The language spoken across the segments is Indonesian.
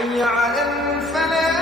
حي على الفلاح.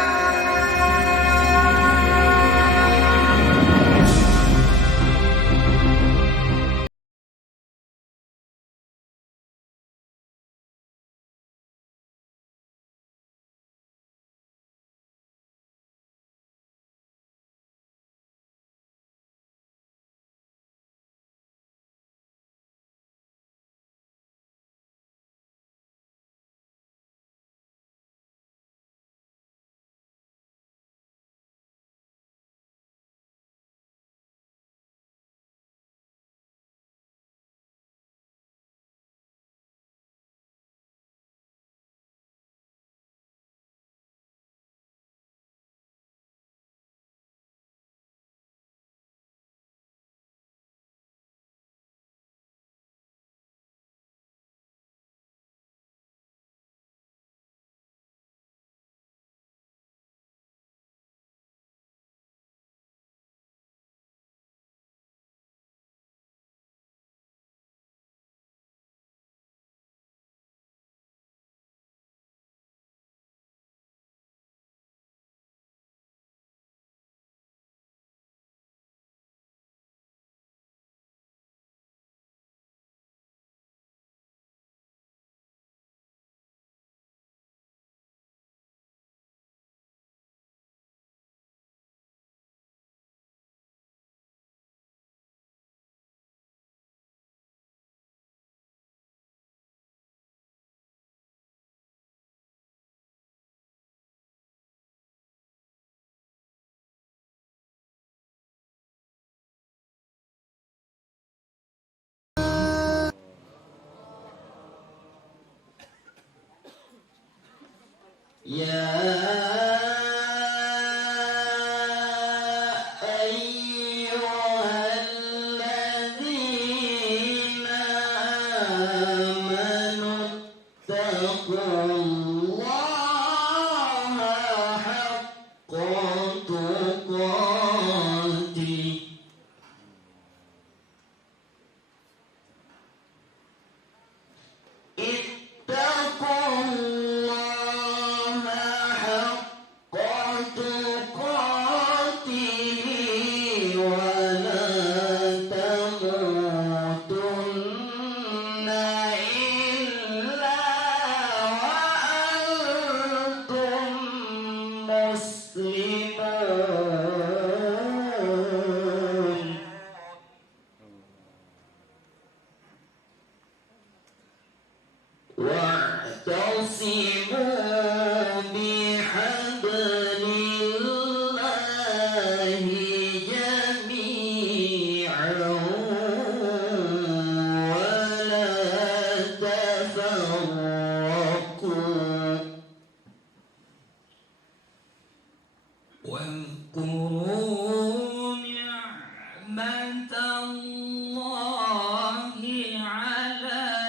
واذكروا نعمة الله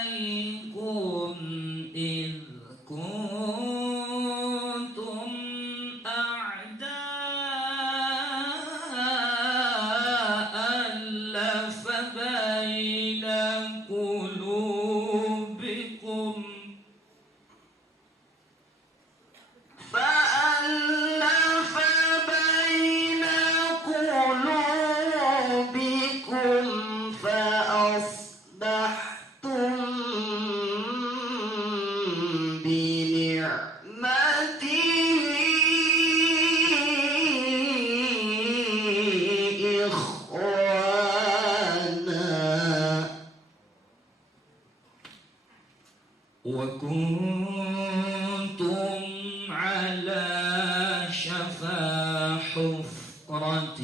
عليكم إذ كنتم أعداء ألف بين قلوبكم وكنتم على شفا حفرة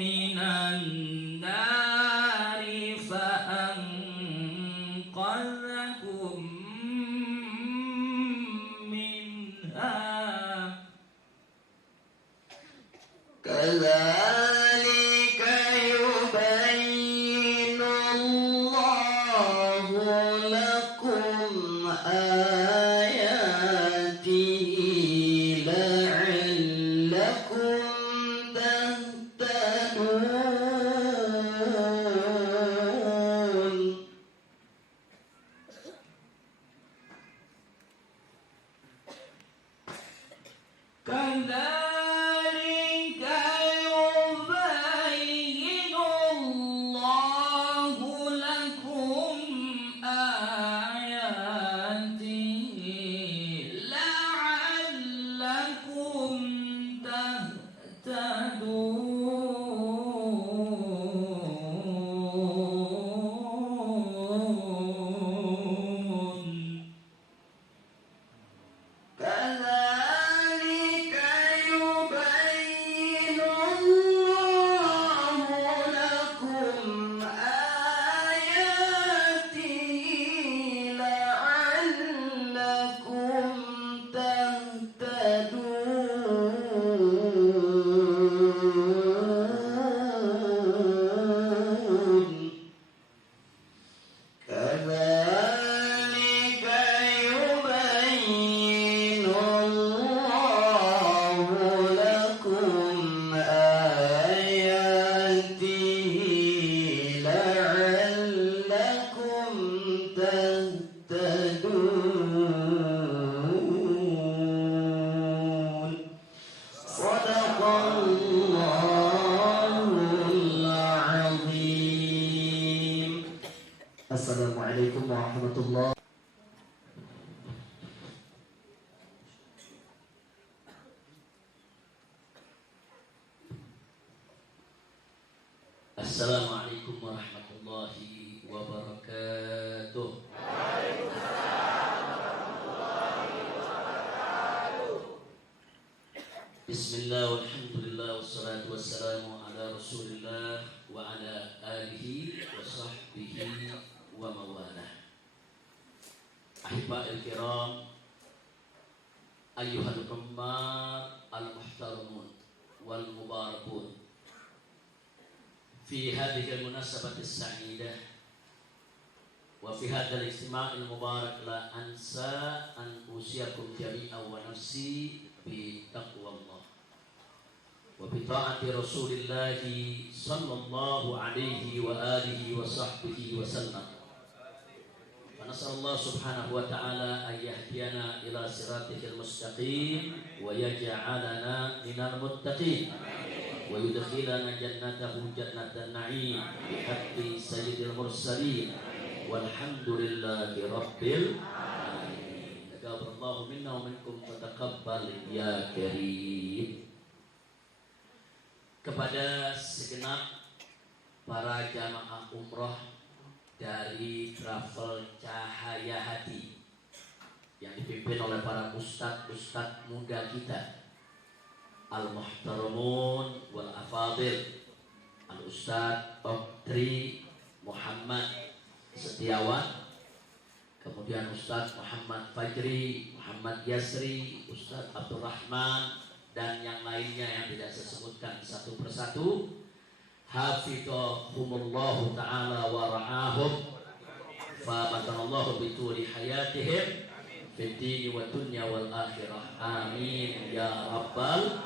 من النار فأنقذكم منها كذلك يبين الله لكم آياته لعلكم تهتدون. كذلك يبين الله لكم آياته لعلكم تهتدون كذلك يبين الله لكم آياته لعلكم تهتدون كذلك يبين الله لكم آياته لعلكم تهتدون صدق الله العظيم. Assalamualaikum warahmatullahi. Assalamualaikum warahmatullahi wabarakatuh. Bismillah walhamdulillah wassalatu wassalamu ala rasulillah wa ala alihi wa sahbihi wa mawalah. Ahiba'il kiram, ayyuhal ummah al-muhtaramun wal mubarakun, fi hadhihi al-munasabati as-sa'idah wa fi hadzal ijtima' al-mubarak la ansa an usiyakum jami'an wa nafsi bi taqwallah wa bi ta'ati Rasulillah sallallahu alaihi wa alihi wa sahbihi wa sallam. Nasallallahu subhanahu wa ta'ala an yahdiyana ila siratikal mustaqim wa yaj'alana minal muttaqin wa yudkhilana jannatahu jannatan na'im bi haqqi sayyidil mursalin walhamdulillahi rabbil alamin. Taqabbalallahu minna wa minkum wa taqabbal ya karim. Kepada segenap para jamaah umrah dari Travel Cahaya Hati yang dipimpin oleh para ustadz muda kita, al-muhtaramun wal afadil, al-ustadz Oktri Muhammad Setiawan, kemudian Ustadz Muhammad Fajri, Muhammad Yasri, Ustadz Abdurrahman, dan yang lainnya yang tidak saya sebutkan satu persatu. Hafidhahumullahu ta'ala wa ra'ahum, fa makanallahu bituli hayatihim fid dini wa dunya wal akhirah, amin ya rabbal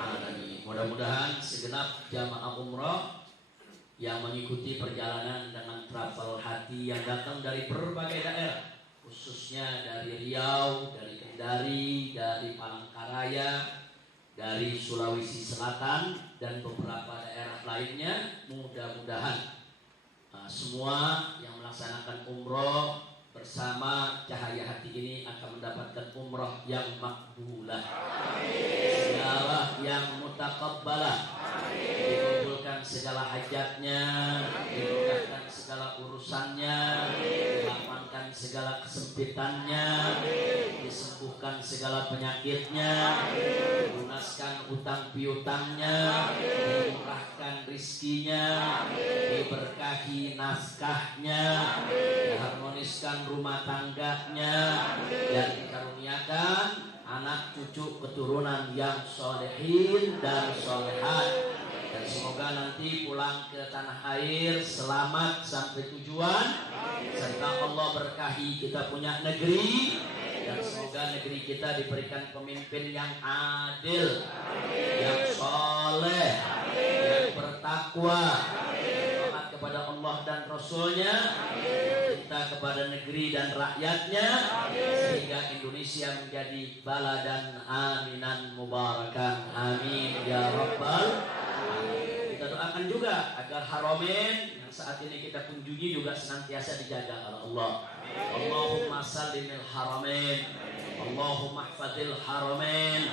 alamin. Mudah-mudahan segenap jamaah umrah yang mengikuti perjalanan dengan Travel Hati yang datang dari berbagai daerah, khususnya dari Riau, dari Kendari, dari Palangkaraya, dari Sulawesi Selatan, dan beberapa daerah lainnya, mudah-mudahan semua yang melaksanakan umroh bersama Cahaya Hati ini akan mendapatkan umroh yang makbulah, ziarah yang mutakabbalah, dikabulkan segala hajatnya, dimudahkan segala urusannya, dilapangkan segala kesempitannya, disembuhkan segala penyakitnya, dilunaskan utang piutangnya, dimurahkan rizkinya, diberkahi nafkahnya, diharmoniskan rumah tangganya, dan dikaruniakan anak cucu keturunan yang solehin dan solehat. Dan semoga nanti pulang ke tanah air selamat sampai tujuan, serta Allah berkahi kita punya negeri, dan semoga negeri kita diberikan pemimpin yang adil, yang soleh, yang bertakwa, taat kepada Allah dan Rasulnya, cinta kepada negeri dan rakyatnya, sehingga Indonesia Indonesia menjadi baladan aminan mubarakan. Amin ya rabbal alamin. Kita doakan juga agar Haramain yang saat ini kita kunjungi juga senantiasa dijaga oleh Allah. Allahumma sallimil Haramain, Allahumma ihfazil Haramain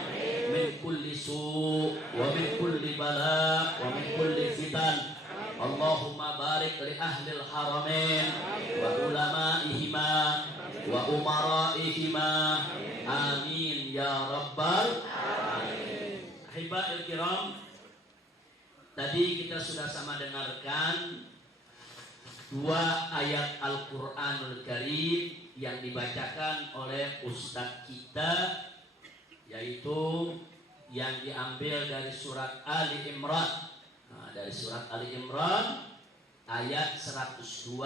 min kulli su' wa min kulli bala wa min kulli fitan. Allahumma barik li ahlil Haramain wa ulamaihima wa umaraihima. Amin ya rabbal alamin. Ahibbail kiram, tadi kita sudah sama dengarkan dua ayat Al-Quranul Karim yang dibacakan oleh Ustadz kita, yaitu yang diambil dari surat Ali Imran. Nah, dari surat Ali Imran ayat 102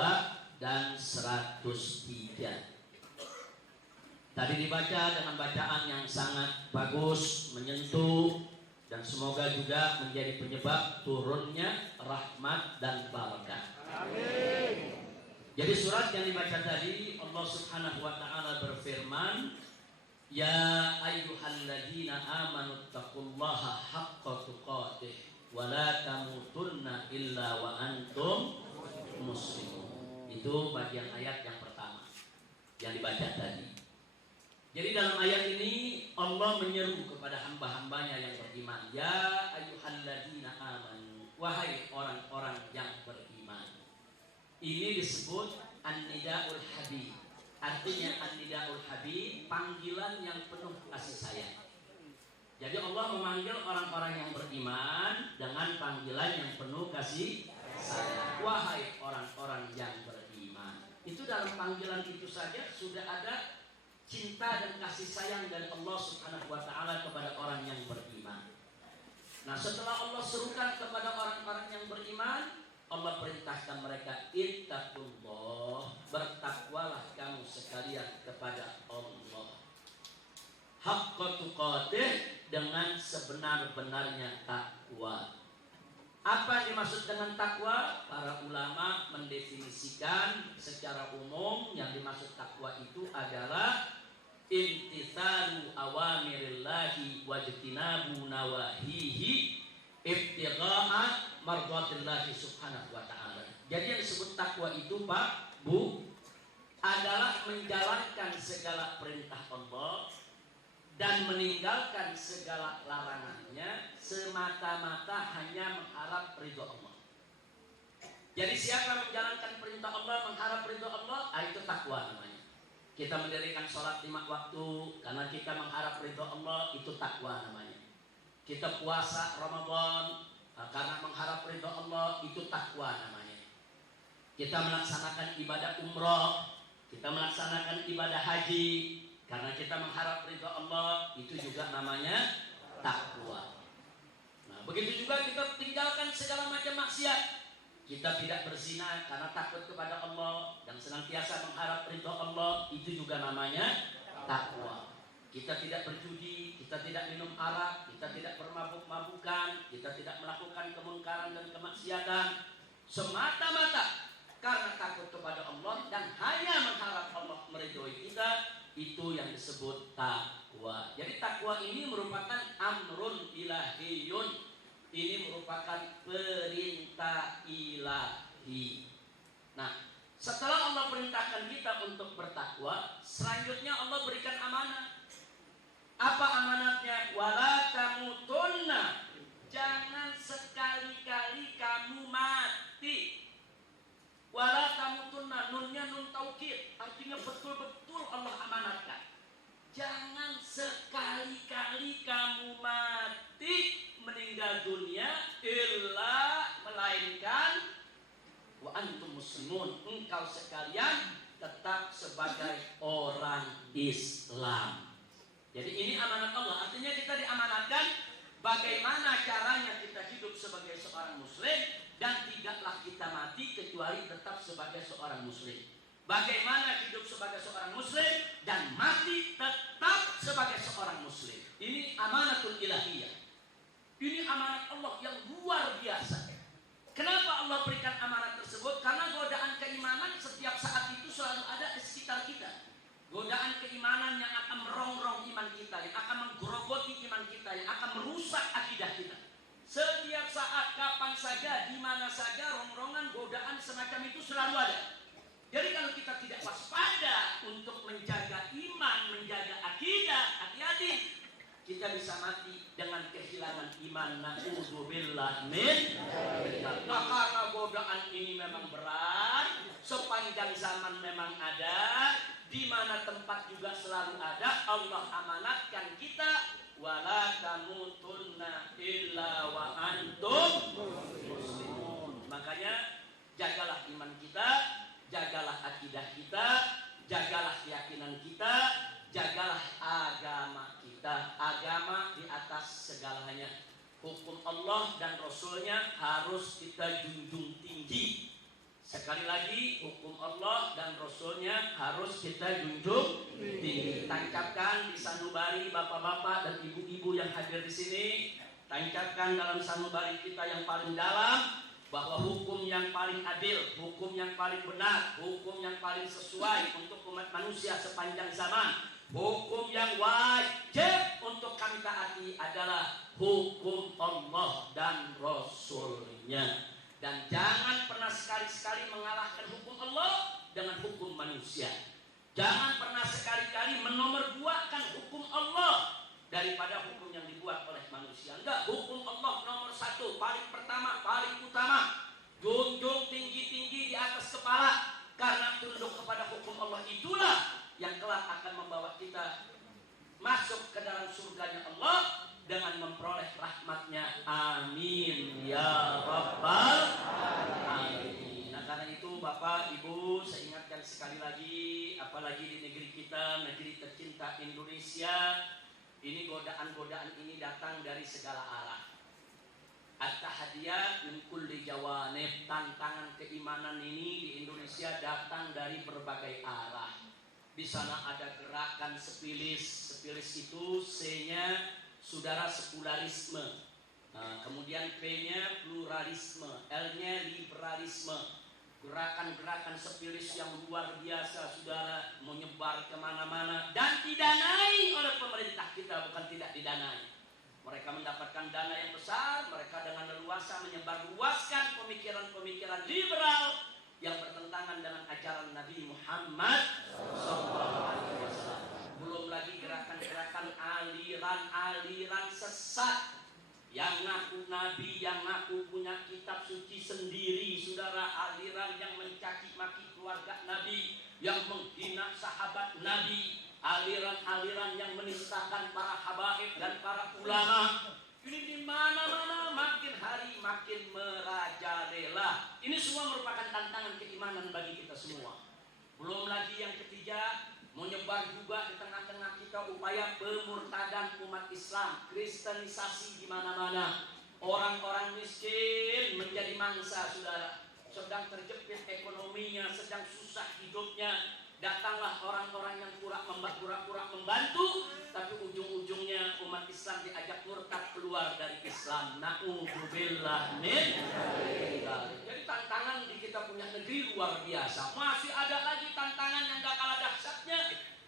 dan 103. Tadi dibaca dengan bacaan yang sangat bagus, menyentuh, dan semoga juga menjadi penyebab turunnya rahmat dan barakah. Amin. Jadi surat yang dibaca tadi, Allah Subhanahu wa taala berfirman, "Ya ayyuhalladzina amanu taqullaha haqqa tuqatih wa la tamutunna illa wa antum muslimun." Itu bagian ayat yang pertama yang dibaca tadi. Jadi dalam ayat ini Allah menyeru kepada hamba-hambanya yang beriman, ya ayyuhalladzina amanu, wahai orang-orang yang beriman. Ini disebut an-nidaul habib. Artinya an-nidaul habib, panggilan yang penuh kasih sayang. Jadi Allah memanggil orang-orang yang beriman dengan panggilan yang penuh kasih sayang. Wahai orang-orang yang beriman. Itu dalam panggilan itu saja sudah ada cinta dan kasih sayang dari Allah Subhanahu wa taala kepada orang yang beriman. Nah, setelah Allah serukan kepada orang-orang yang beriman, Allah perintahkan mereka, ittaqullah, bertakwalah kamu sekalian kepada Allah. Haqqa tuqatih, dengan sebenar-benarnya takwa. Apa yang dimaksud dengan takwa? Para ulama mendefinisikan secara umum yang dimaksud takwa itu adalah imtithalu awamirillahi wajtinabu nawahihi ibtigha'a mardhatillahi subhanahu wa ta'ala. Jadi yang disebut takwa itu Pak, Bu, adalah menjalankan segala perintah Allah dan meninggalkan segala larangannya semata-mata hanya mengharap ridho Allah. Jadi siapa menjalankan perintah Allah, mengharap ridho Allah, itu takwa namanya. Kita mendirikan sholat 5 waktu karena kita mengharap ridho Allah, itu takwa namanya. Kita puasa Ramadan karena mengharap ridho Allah, itu takwa namanya. Kita melaksanakan ibadah umroh, kita melaksanakan ibadah haji karena kita mengharap ridha Allah, itu juga namanya takwa. Nah, begitu juga kita tinggalkan segala macam maksiat. Kita tidak berzina karena takut kepada Allah dan senantiasa mengharap ridha Allah, itu juga namanya takwa. Kita tidak berjudi, kita tidak minum arak, kita tidak bermabuk-mabukan, kita tidak melakukan kemungkaran dan kemaksiatan, semata-mata karena takut kepada Allah dan hanya mengharap Allah meridhoi kita. Itu yang disebut takwa. Jadi takwa ini merupakan amrun ilahiyun. Ini merupakan perintah ilahi. Nah, setelah Allah perintahkan kita untuk bertakwa, selanjutnya Allah berikan amanah. Apa amanatnya? Wala tamutunna, jangan sekali-kali kamu mati. Wala tamutunna, nunnya nun taukid, artinya betul-betul Allah amanatkan. Jangan sekali-kali kamu mati, meninggal dunia, illa, melainkan wa antum muslimun, engkau sekalian tetap sebagai orang Islam. Jadi ini amanat Allah, artinya kita diamanatkan bagaimana caranya kita hidup sebagai seorang muslim dan tidaklah kita mati kecuali tetap sebagai seorang muslim. Bagaimana hidup sebagai seorang muslim dan mati tetap sebagai seorang muslim. Ini amanatul ilahiyah. Ini amanat Allah yang luar biasa. Kenapa Allah berikan amanat tersebut? Karena godaan keimanan setiap saat itu selalu ada di sekitar kita. Godaan keimanan yang akan saja rongrongan godaan semacam itu selalu ada. Jadi kalau kita tidak waspada untuk menjaga iman, menjaga akidah, hati-hati, kita bisa mati dengan kehilangan iman. Na'udzubillah min. Nah, karena godaan ini memang berat, sepanjang zaman memang ada, di mana tempat juga selalu ada. Allah amanatkan kita, wala tamutunna illa wa antum muslimun. Makanya jagalah iman kita, jagalah akidah kita, jagalah keyakinan kita, jagalah agama kita. Agama di atas segalanya. Hukum Allah dan Rasulnya harus kita junjung tinggi. Sekali lagi, hukum Allah dan Rasulnya harus kita junjung tinggi. Tancapkan di sanubari bapak-bapak dan ibu-ibu yang hadir di sini. Tancapkan dalam sanubari kita yang paling dalam, bahwa hukum yang paling adil, hukum yang paling benar, hukum yang paling sesuai untuk umat manusia sepanjang zaman, hukum yang wajib untuk kami taati adalah hukum Allah dan Rasulnya. Dan jangan pernah sekali-sekali mengalahkan hukum Allah dengan hukum manusia. Jangan pernah sekali-kali menomorduakan hukum Allah daripada hukum yang dibuat oleh manusia. Enggak, hukum Allah nomor satu, paling pertama, paling utama. Junjung tinggi-tinggi di atas kepala. Karena tunduk kepada hukum Allah itulah yang kelak akan membawa kita masuk ke dalam surganya Allah dengan memperoleh rahmatnya. Amin ya rabbal alamin. Nah, karena itu Bapak Ibu, saya ingatkan sekali lagi, apalagi di negeri kita, negeri tercinta Indonesia, ini godaan-godaan ini datang dari segala arah. At-tahadiyat min kulli jawanib. Tantangan keimanan ini di Indonesia datang dari berbagai arah. Di sana ada gerakan sepilis. Sepilis itu C-nya saudara sekularisme. Nah, kemudian P-nya pluralisme, L-nya liberalisme. Gerakan-gerakan sepilis yang luar biasa, saudara, menyebar kemana-mana dan didanai oleh pemerintah kita, bukan tidak didanai. Mereka mendapatkan dana yang besar, mereka dengan leluasa menyebarluaskan pemikiran-pemikiran liberal yang bertentangan dengan ajaran Nabi Muhammad SAW. Belum lagi gerakan-gerakan aliran-aliran sesat yang ngaku nabi, yang ngaku punya kitab suci sendiri, saudara. Aliran yang mencaci maki keluarga Nabi, yang menghina sahabat Nabi, aliran-aliran yang menistakan para habaib dan para ulama. Ini di mana-mana makin hari makin merajalela. Ini semua merupakan tantangan keimanan bagi kita semua. Belum lagi yang ketiga, menyebar juga di tengah-tengah kita upaya pemurtadan umat Islam, kristenisasi di mana-mana. Orang-orang miskin menjadi mangsa, saudara. Sedang terjepit ekonominya, sedang susah hidupnya. Datanglah orang-orang yang pura-pura membantu, tapi ujung-ujungnya umat Islam diajak murtad keluar dari Islam. Na'udzubillah min. Jadi tantangan di kita punya negeri luar biasa. Masih ada lagi tantangan yang gak kalah dahsyatnya.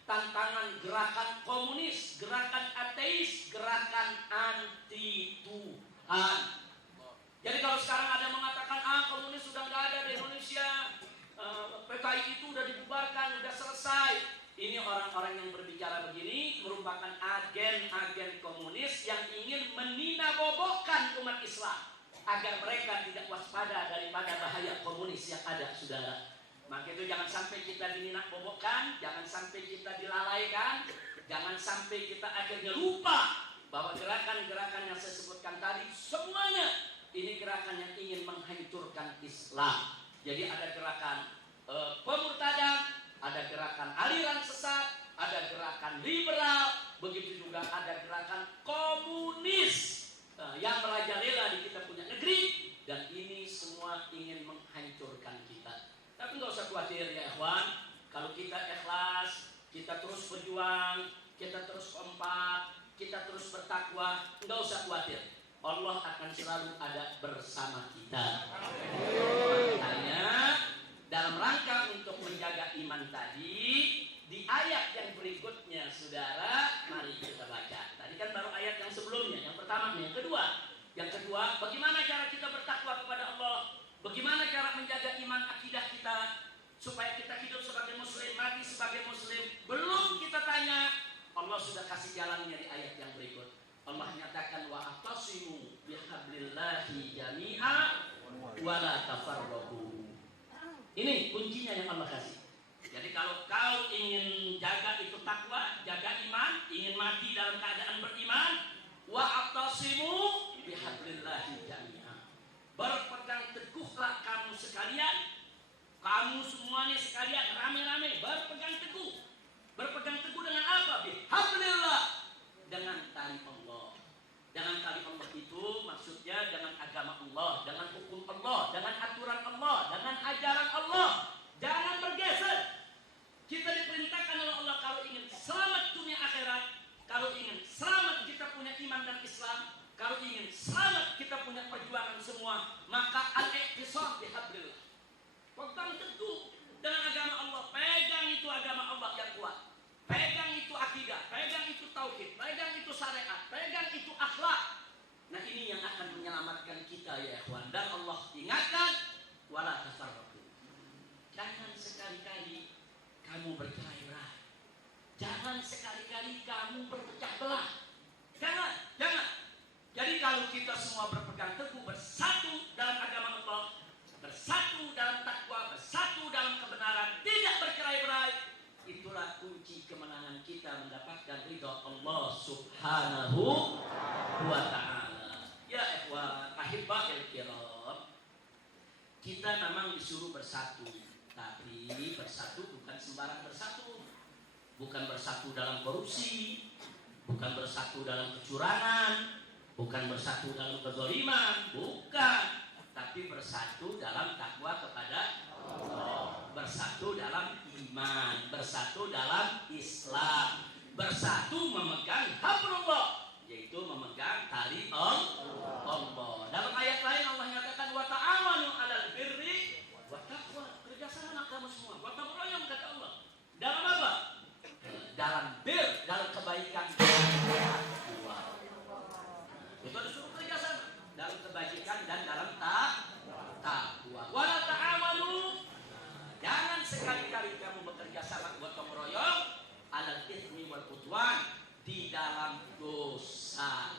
Tantangan gerakan komunis, gerakan ateis, gerakan anti Tuhan. Jadi kalau sekarang ada mengatakan komunis sudah gak ada di Indonesia, PKI itu udah dibubarkan, udah selesai. Ini orang-orang yang berbicara begini merupakan agen-agen komunis yang ingin meninabobokan umat Islam agar mereka tidak waspada daripada bahaya komunis yang ada, saudara. Maka itu jangan sampai kita dininabobokan, jangan sampai kita dilalaikan, jangan sampai kita akhirnya lupa bahwa gerakan-gerakan yang saya sebutkan tadi semuanya ini gerakan yang ingin menghancurkan Islam. Jadi ada gerakan pemurtadan, ada gerakan aliran sesat, ada gerakan liberal, begitu juga ada gerakan komunis yang merajalela di kita punya negeri, dan ini semua ingin menghancurkan kita. Tapi nggak usah khawatir ya ikhwan, kalau kita ikhlas, kita terus berjuang, kita terus kompak, kita terus bertakwa, nggak usah khawatir. Allah akan selalu ada bersama kita. Makanya dalam rangka untuk menjaga iman tadi, di ayat yang berikutnya, saudara, mari kita baca. Tadi kan baru ayat yang sebelumnya, yang pertama nih, yang kedua, bagaimana cara kita bertakwa kepada Allah? supaya kita hidup sebagai muslim, mati sebagai muslim. Belum kita tanya, Allah sudah kasih jalannya di ayat yang berikut. Allah nyatakan wa atasimu bihablillahi jami'a wa la tafarraqu. Ini kuncinya yang Allah kasih. Jadi kalau kau ingin jaga itu takwa, jaga iman, ingin mati dalam keadaan beriman, wa atasimu bihablillahi jami'a. Berpegang teguhlah kamu sekalian. Kamu semuanya sekalian rame-rame berpegang teguh. Berpegang teguh dengan apa? Bihablillah, dengan tali Allah. Dengan tali Allah itu maksudnya dengan agama Allah, dengan hukum Allah, dengan aturan Allah, dengan ajaran Allah. Jangan bergeser. Kita diperintahkan oleh Allah kalau ingin selamat dunia akhirat, kalau ingin selamat kita punya iman dan Islam, kalau ingin selamat kita punya perjuangan semua, maka al-iqtisam bihablillah. Pegang teguh dengan agama Allah, pegang itu agama Allah yang kuat, pegang itu akidah, pegang itu tauhid, pegang itu syariat, pegang itu akhlak. Nah ini yang akan menyelamatkan kita ya ikhwan. Dan Allah ingatkan, wala tafarraqu. Jangan sekali-kali kamu bercerai-berai. Jangan sekali-kali kamu berpecah belah. Jangan. Jadi kalau kita semua berpegang teguh, bersatu dalam agama Allah, bersatu dalam takwa, bersatu dalam kebenaran, tidak bercerai-berai, itulah kunci kemenangan kita mendapatkan ridha Allah Subhanahu wa ta'ala. Ya ikhwan, ahibbahil kiram, kita memang disuruh bersatu, tapi bersatu bukan sembarang bersatu. Bukan bersatu dalam korupsi, bukan bersatu dalam kecurangan, bukan bersatu dalam kezaliman, bukan. Tapi bersatu dalam takwa kepada Allah, bersatu dalam iman, bersatu dalam Islam, bersatu memegang hablullah, yaitu memegang tali Allah. Dalam ayat lain Allah nyatakan wa ta'awanu 'alal birri wa taqwa. Kerjasama kamu semua, gotong royong kata Allah. Dalam apa? Dalam bir, dalam kebaikan dan takwa. Itu disuruh kerjasama dalam kebajikan dan dalam takwa. Wala ta'awanu, jangan sekali-kali kamu bekerja sama gotong royong alal itsmi wal udwan, di dalam dosa.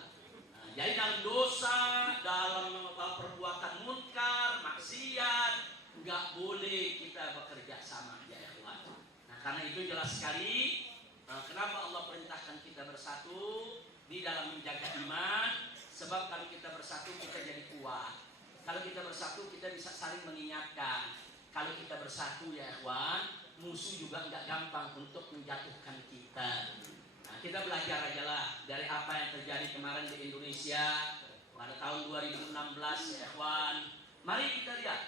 Jadi dalam dosa, dalam perbuatan munkar, maksiat, nggak boleh kita bekerja sama ya ikhwan. Nah karena itu jelas sekali kenapa Allah perintahkan kita bersatu di dalam menjaga iman. Sebab kalau kita bersatu kita jadi kuat. Kalau kita bersatu kita bisa saling mengingatkan. Kalau kita bersatu ya ikhwan, musuh juga nggak gampang untuk menjatuhkan kita. Nah, kita belajar aja lah dari apa yang terjadi kemarin di Indonesia pada tahun 2016 ya ikhwan. Mari kita lihat.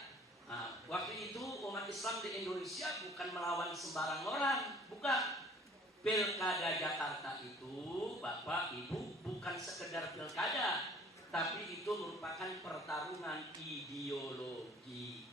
Nah, waktu itu umat Islam di Indonesia bukan melawan sembarang orang, bukan. Pilkada Jakarta itu, Bapak Ibu, bukan sekedar pilkada, tapi itu merupakan pertarungan ideologi.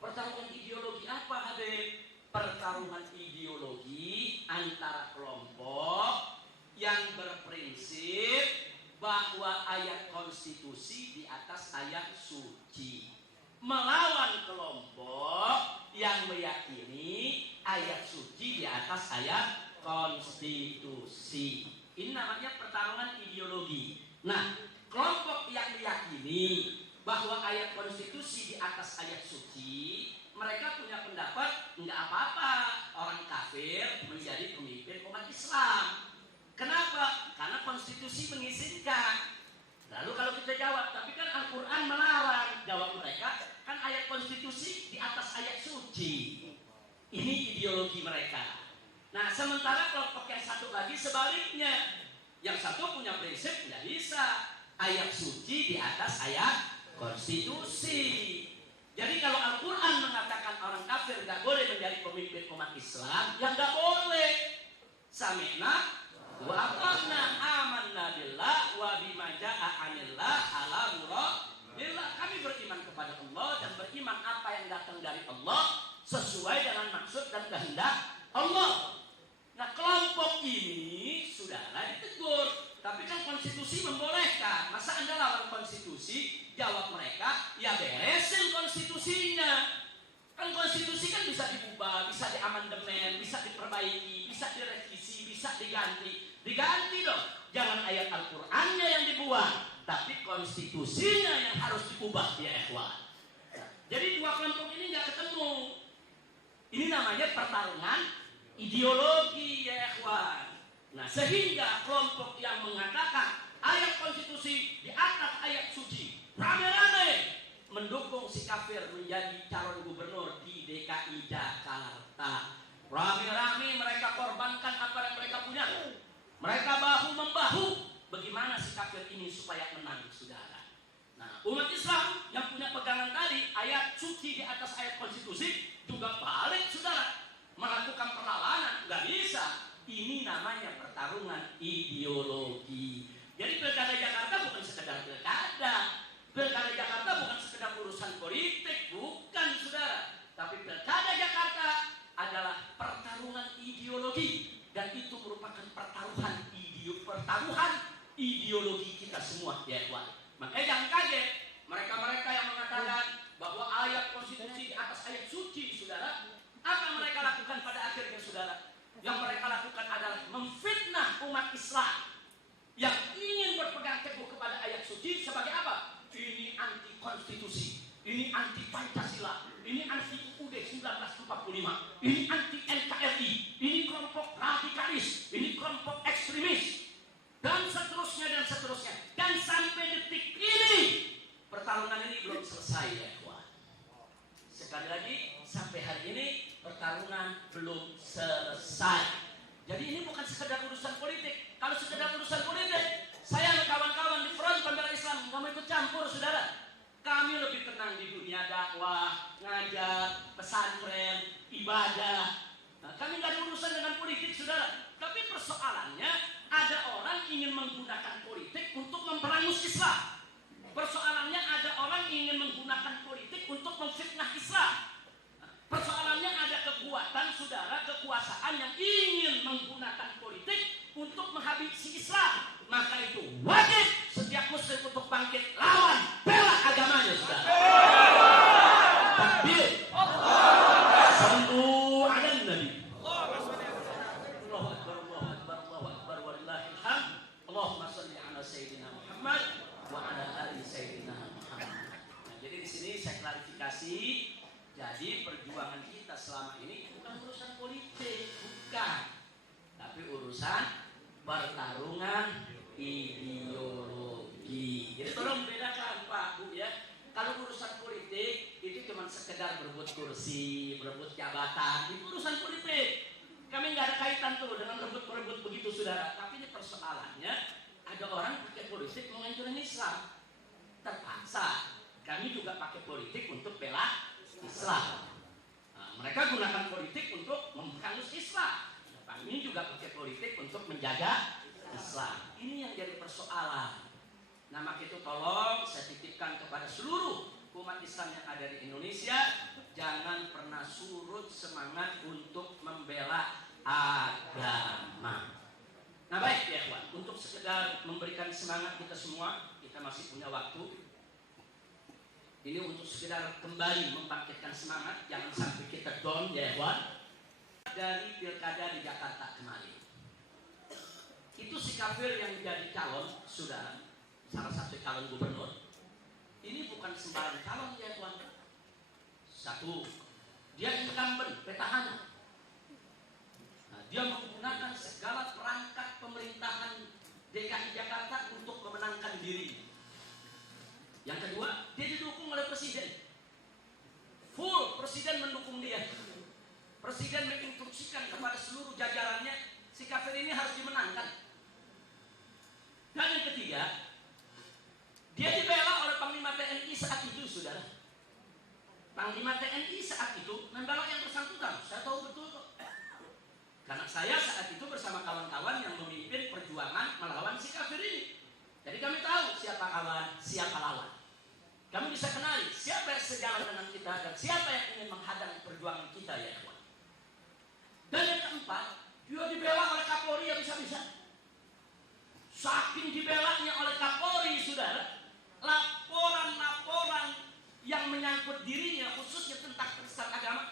Pertarungan ideologi apa, Habib? Pertarungan ideologi antara kelompok yang berprinsip bahwa ayat konstitusi di atas ayat suci, melawan kelompok yang meyakini ayat suci di atas ayat konstitusi. Ini namanya pertarungan ideologi. Nah, kelompok yang meyakini bahwa ayat konstitusi di atas ayat suci, mereka punya pendapat nggak apa-apa orang kafir menjadi pemimpin umat Islam. Kenapa? Karena konstitusi mengizinkan. Lalu kalau kita jawab, tapi kan Al-Quran melarang. Jawab mereka, kan ayat konstitusi di atas ayat suci. Ini ideologi mereka. Nah, sementara kelompok yang satu lagi sebaliknya. Yang satu punya prinsip nggak bisa ayat suci di atas ayat konstitusi. Jadi kalau Al-Quran mengatakan orang kafir nggak boleh menjadi pemimpin umat Islam, ya nggak boleh. Sami'na wa ata'na, amanna billah wa bima ja'a 'anillah ala murabillah. Kami beriman kepada Allah dan beriman apa yang datang dari Allah sesuai dengan maksud dan kehendak Allah. Nah, kelompok ini sudahlah ditegur, tapi kan konstitusi membolehkan. Masa Anda lawan konstitusi? Jawab mereka, ya beresin konstitusinya. Kan Kan konstitusi kan bisa diubah, bisa diamandemen, bisa diperbaiki, bisa direvisi, bisa diganti. Diganti dong. Jangan ayat Al-Qur'annya yang dibuat, tapi konstitusinya yang harus diubah ya ikhwan. Jadi dua kelompok ini nggak ketemu. Ini namanya pertarungan ideologi ya ikhwan. Nah, sehingga kelompok yang mengatakan ayat konstitusi di atas ayat suci rame-rame mendukung si kafir menjadi calon gubernur di DKI Jakarta. Rame-rame mereka korbankan apa yang mereka punya. Mereka bahu-membahu. Bagaimana si kafir ini supaya menang, saudara? Nah, umat Islam yang punya pegangan tadi ayat suci di atas ayat konstitusi juga balik, saudara, melakukan perlawanan. Nggak bisa. Ini namanya pertarungan ideologi. Jadi pilkada Jakarta bukan sekedar pilkada. Pilkada Jakarta bukan sekedar urusan politik, bukan, saudara. Tapi pilkada Jakarta adalah pertarungan ideologi, dan itu merupakan pertaruhan ideologi kita semua, ya kawan. Makanya jangan kaget mereka-mereka yang mengatakan bahwa ayat konstitusi di atas ayat suci, saudara. Apa yang mereka lakukan pada akhirnya, saudara? Yang mereka lakukan adalah memfitnah umat Islam yang ingin berpegang teguh kepada ayat suci sebagai apa? Ini anti konstitusi, ini anti Pancasila, ini anti UUD 1945, ini anti NKRI, ini kelompok radikalis, ini kelompok ekstremis, dan seterusnya dan seterusnya. Dan sampai detik ini pertarungan ini belum selesai ya kawan. Sekali lagi, sampai hari ini pertarungan belum selesai. Jadi ini bukan sekedar urusan politik. Kalau sekedar urusan politik, saya dan kawan-kawan di Front Pembela Islam nggak mau ikut campur, saudara. Kami lebih tenang di dunia dakwah, ngajar, pesantren, ibadah. Nah, kami nggak ada urusan dengan politik, saudara. Tapi persoalannya ada orang ingin menggunakan politik untuk memperangus Islam. Persoalannya ada orang ingin menggunakan politik untuk memfitnah Islam. Persoalannya ada kekuatan, saudara, kekuasaan yang ingin menggunakan politik untuk menghabisi Islam. Maka itu wajib setiap muslim untuk bangkit lawan, bela agamanya, saudara. Takbir. Sallu ala Nabi. Allahu Akbar, Allahu Akbar, Allahu Akbar, walillahil hamd. Allahumma shalli ala Sayyidina Muhammad wa ala ali Sayyidina Muhammad. Nah, jadi di sini saya klarifikasi. Jadi perjuangan kita selama ini bukan urusan politik, bukan, tapi urusan pertarungan ideologi. Jadi tolong bedakan Pak Bu ya. Kalau urusan politik itu cuma sekedar berebut kursi, berebut jabatan, itu urusan politik. Kami nggak ada kaitan tuh dengan berebut begitu, saudara. Tapi ini persoalannya ada orang pakai politik mau ngancurin Islam. Terpaksa kami juga pakai politik untuk bela Islam. Nah, mereka gunakan politik untuk memperangus Islam. Kami juga pakai politik untuk menjaga Islam. Ini yang jadi persoalan. Nah, maka itu tolong saya titipkan kepada seluruh umat Islam yang ada di Indonesia, jangan pernah surut semangat untuk membela agama. Nah, baik ya kawan, untuk sekedar memberikan semangat kita semua, kita masih punya waktu. Ini untuk sekedar kembali membangkitkan semangat, jangan sampai kita down ya kawan. Dari pilkada di Jakarta kemarin, itu si kafir yang jadi calon, saudara, salah satu calon gubernur, ini bukan sembarang calon ya kawan. Satu, dia incumbent, petahana. Nah, dia menggunakan segala perangkat pemerintahan DKI Jakarta untuk memenangkan diri. Yang kedua, dia didukung oleh presiden. Full presiden mendukung dia. Presiden menginstruksikan kepada seluruh jajarannya, si kafir ini harus dimenangkan. Dan yang ketiga, dia dibela oleh Panglima TNI saat itu, saudara. Panglima TNI saat itu membela yang bersangkutan. Saya tahu betul kok. Karena saya saat itu bersama kawan-kawan yang memimpin perjuangan melawan si kafir ini. Jadi kami tahu siapa kawan, siapa lawan. Kami bisa kenali siapa yang sejalan dengan kita dan siapa yang ingin menghadang perjuangan kita ya kawan. Dan yang keempat, dia dibela oleh Kapolri yang bisa-bisa. Saking dibelanya oleh Kapolri, saudara, laporan-laporan yang menyangkut dirinya khususnya tentang penistaan agama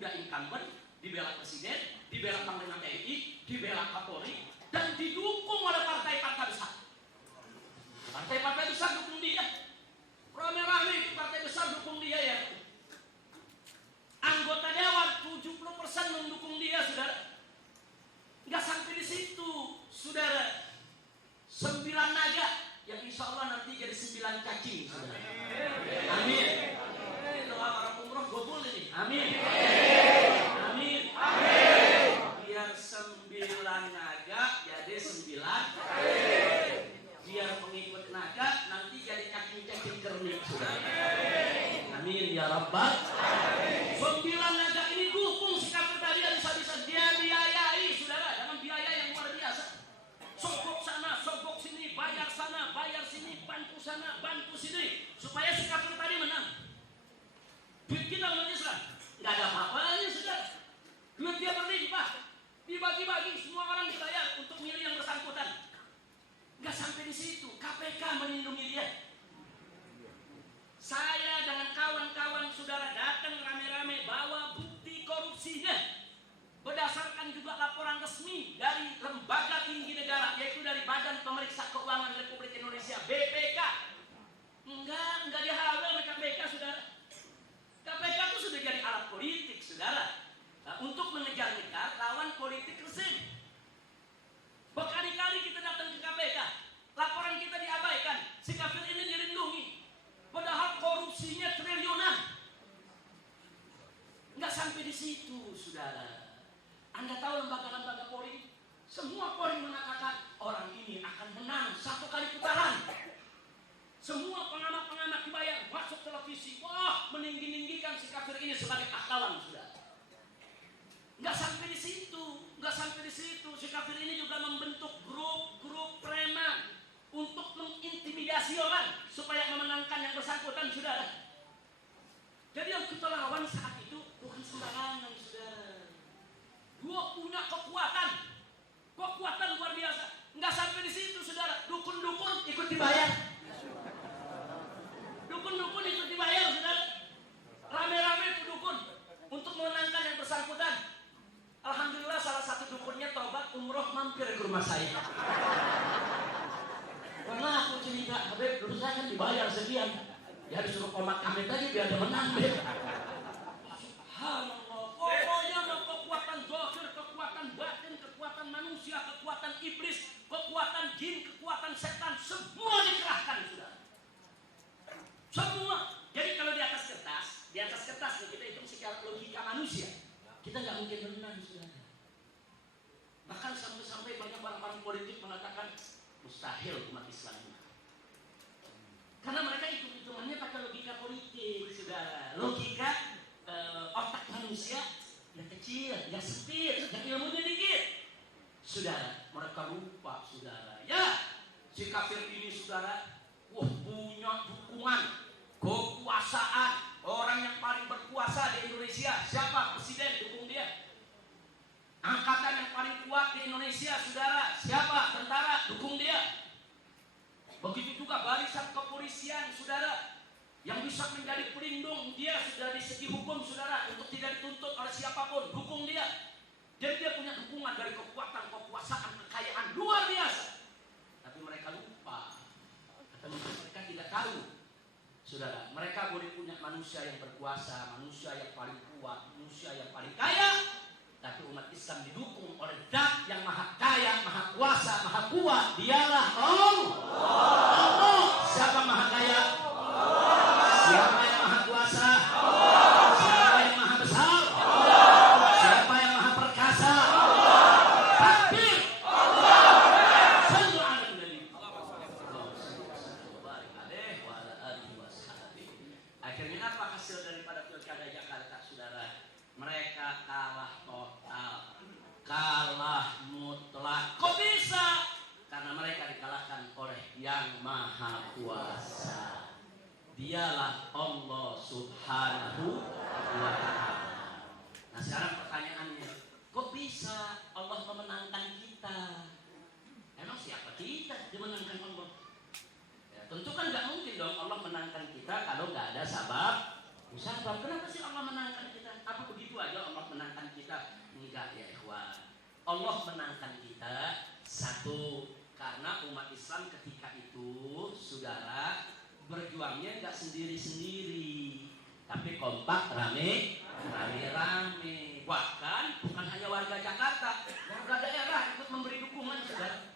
udah incumbent, dibela presiden, dibela panglima TNI, dibela Kapolri, dan didukung oleh partai-partai besar. Partai-partai besar dukung dia. Rame-rame partai besar dukung dia ya. Anggota dewan 70% mendukung dia, saudara. Nggak sampai di situ, saudara. 9 naga yang insya Allah nanti jadi 9 cacing, saudara. Amin. Doa orang umroh gobul ini. Amin. Amin. Amin. Biar 9 naga jadi 9. Biar pengikut naga nanti jadi cacing-cacing kernik, saudara. Amin ya Rabbal. 9 naga ini dukung sikap tadi bisa-bisa dia biayai, saudara, dengan biaya yang luar biasa. Sogok sana, sogok sini, bayar sana, bayar sini, bantu sana, bantu sini, supaya sikap tadi menang. Duit kita umat Islam nggak ada apa-apanya, saudara. Duit dia berlimpah, dibagi-bagi, semua orang dibayar untuk milih yang bersangkutan. Nggak sampai di situ, KPK melindungi dia. Saya dengan kawan-kawan saudara datang rame-rame bawa bukti korupsinya. Berdasarkan juga laporan resmi dari lembaga tinggi negara, yaitu dari Badan Pemeriksa Keuangan Republik Indonesia, BPK. Enggak dihalau oleh KPK, saudara. KPK itu sudah jadi alat politik, saudara. Nah, untuk mengejar-ngejar lawan politik rezim. Berkali-kali kita datang ke KPK, laporan kita diabaikan, si kafir ini dilindungi. Padahal korupsinya triliunan. Nggak sampai di situ, saudara. Anda tahu lembaga-lembaga Polri? Semua Polri mengatakan orang ini akan menang 1 kali putaran. Semua pengamat-pengamat dibayar masuk televisi. Wah, meninggi-ninggikan si kafir ini sebagai pahlawan, saudara. Nggak sampai di situ, nggak sampai di situ. Si kafir ini juga membentuk grup-grup preman untuk mengintimidasi orang supaya memenangkan yang bersangkutan, saudara. Jadi yang kita lawan saat itu bukan sembarangan, saudara. Dua punya kekuatan luar biasa. Nggak sampai di situ, saudara. Dukun-dukun ikut dibayar. Dukun-dukun ikut dibayar, saudara. Rame-rame itu dukun untuk memenangkan yang bersangkutan. Alhamdulillah salah satu dukunnya taubat umroh mampir ke rumah saya. Karena aku cerita, Habib, dulu saya kan dibayar sekian. Ya disuruh komat kami tadi biar dia menang, Habib. Subhanallah. Pokoknya kekuatan zahir, kekuatan batin, kekuatan manusia, kekuatan iblis, kekuatan jin, kekuatan setan, semua dikerahkan, saudara. Semua. Jadi kalau di atas kertas nih, kita hitung secara logika manusia. Kita nggak mungkin menang, saudara. Bahkan sampai banyak orang-orang politik mengatakan mustahil umat Islam menang. Karena mereka hitung-hitungannya pakai logika politik, saudara. Logika otak manusia yang kecil, yang sempit, yang ilmunya dikit. Saudara, mereka lupa, saudara. Ya, si kafir ini, saudara, punya dukungan, kekuasaan. Orang yang paling berkuasa di Indonesia, siapa? Presiden dukung dia. Angkatan yang paling kuat di Indonesia, saudara, siapa? Tentara dukung dia. Begitu juga barisan kepolisian, saudara, yang bisa menjadi pelindung dia sudah di segi hukum, saudara, untuk tidak dituntut oleh siapapun, dukung dia. Jadi dia punya dukungan dari kekuatan, kekuasaan, kekayaan luar biasa. Tapi mereka lupa, atau mereka tidak tahu, saudara, mereka boleh punya manusia yang berkuasa, manusia yang paling kuat, manusia yang paling kaya, tapi umat Islam didukung oleh Zat yang maha kaya, maha kuasa, maha kuat. Dialah Allah. Siapa maha kaya? Siapa yang maha kuasa? Siapa yang maha besar? Siapa yang maha perkasa? Takbir. Sallu ala Nabi. Akhirnya apa hasil daripada pilkada Jakarta, saudara? Mereka kalah total, kalah mutlak. Kok bisa? Karena mereka dikalahkan oleh Yang Maha Kuasa. Dialah Allah Subhanahu wa Ta'ala. Nah, sekarang pertanyaannya, kok bisa Allah memenangkan kita? Emang siapa kita dimenangkan Allah? Ya, tentu kan nggak mungkin dong Allah menangkan kita kalau nggak ada sebab. Kenapa sih Allah menangkan kita? Apa begitu aja Allah sendiri-sendiri, tapi kompak, rame-rame. Bahkan bukan hanya warga Jakarta, warga daerah ikut memberi dukungan, saudara.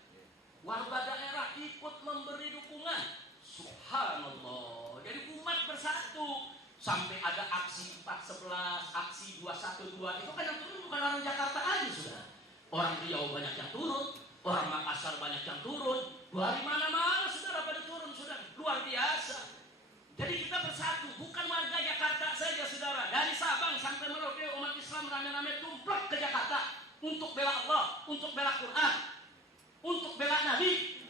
Warga daerah ikut memberi dukungan. Subhanallah. Jadi umat bersatu. Sampai ada aksi 411, aksi 212. Itu kan yang turun bukan orang Jakarta aja, saudara. Orang Riau banyak yang turun, orang Makassar banyak yang turun, dari mana-mana saudara pada turun, saudara. Luar biasa. Jadi kita bersatu, bukan warga Jakarta saja, saudara. Dari Sabang sampai Merauke, umat Islam rame-rame tumplek ke Jakarta untuk bela Allah, untuk bela Quran, untuk bela Nabi.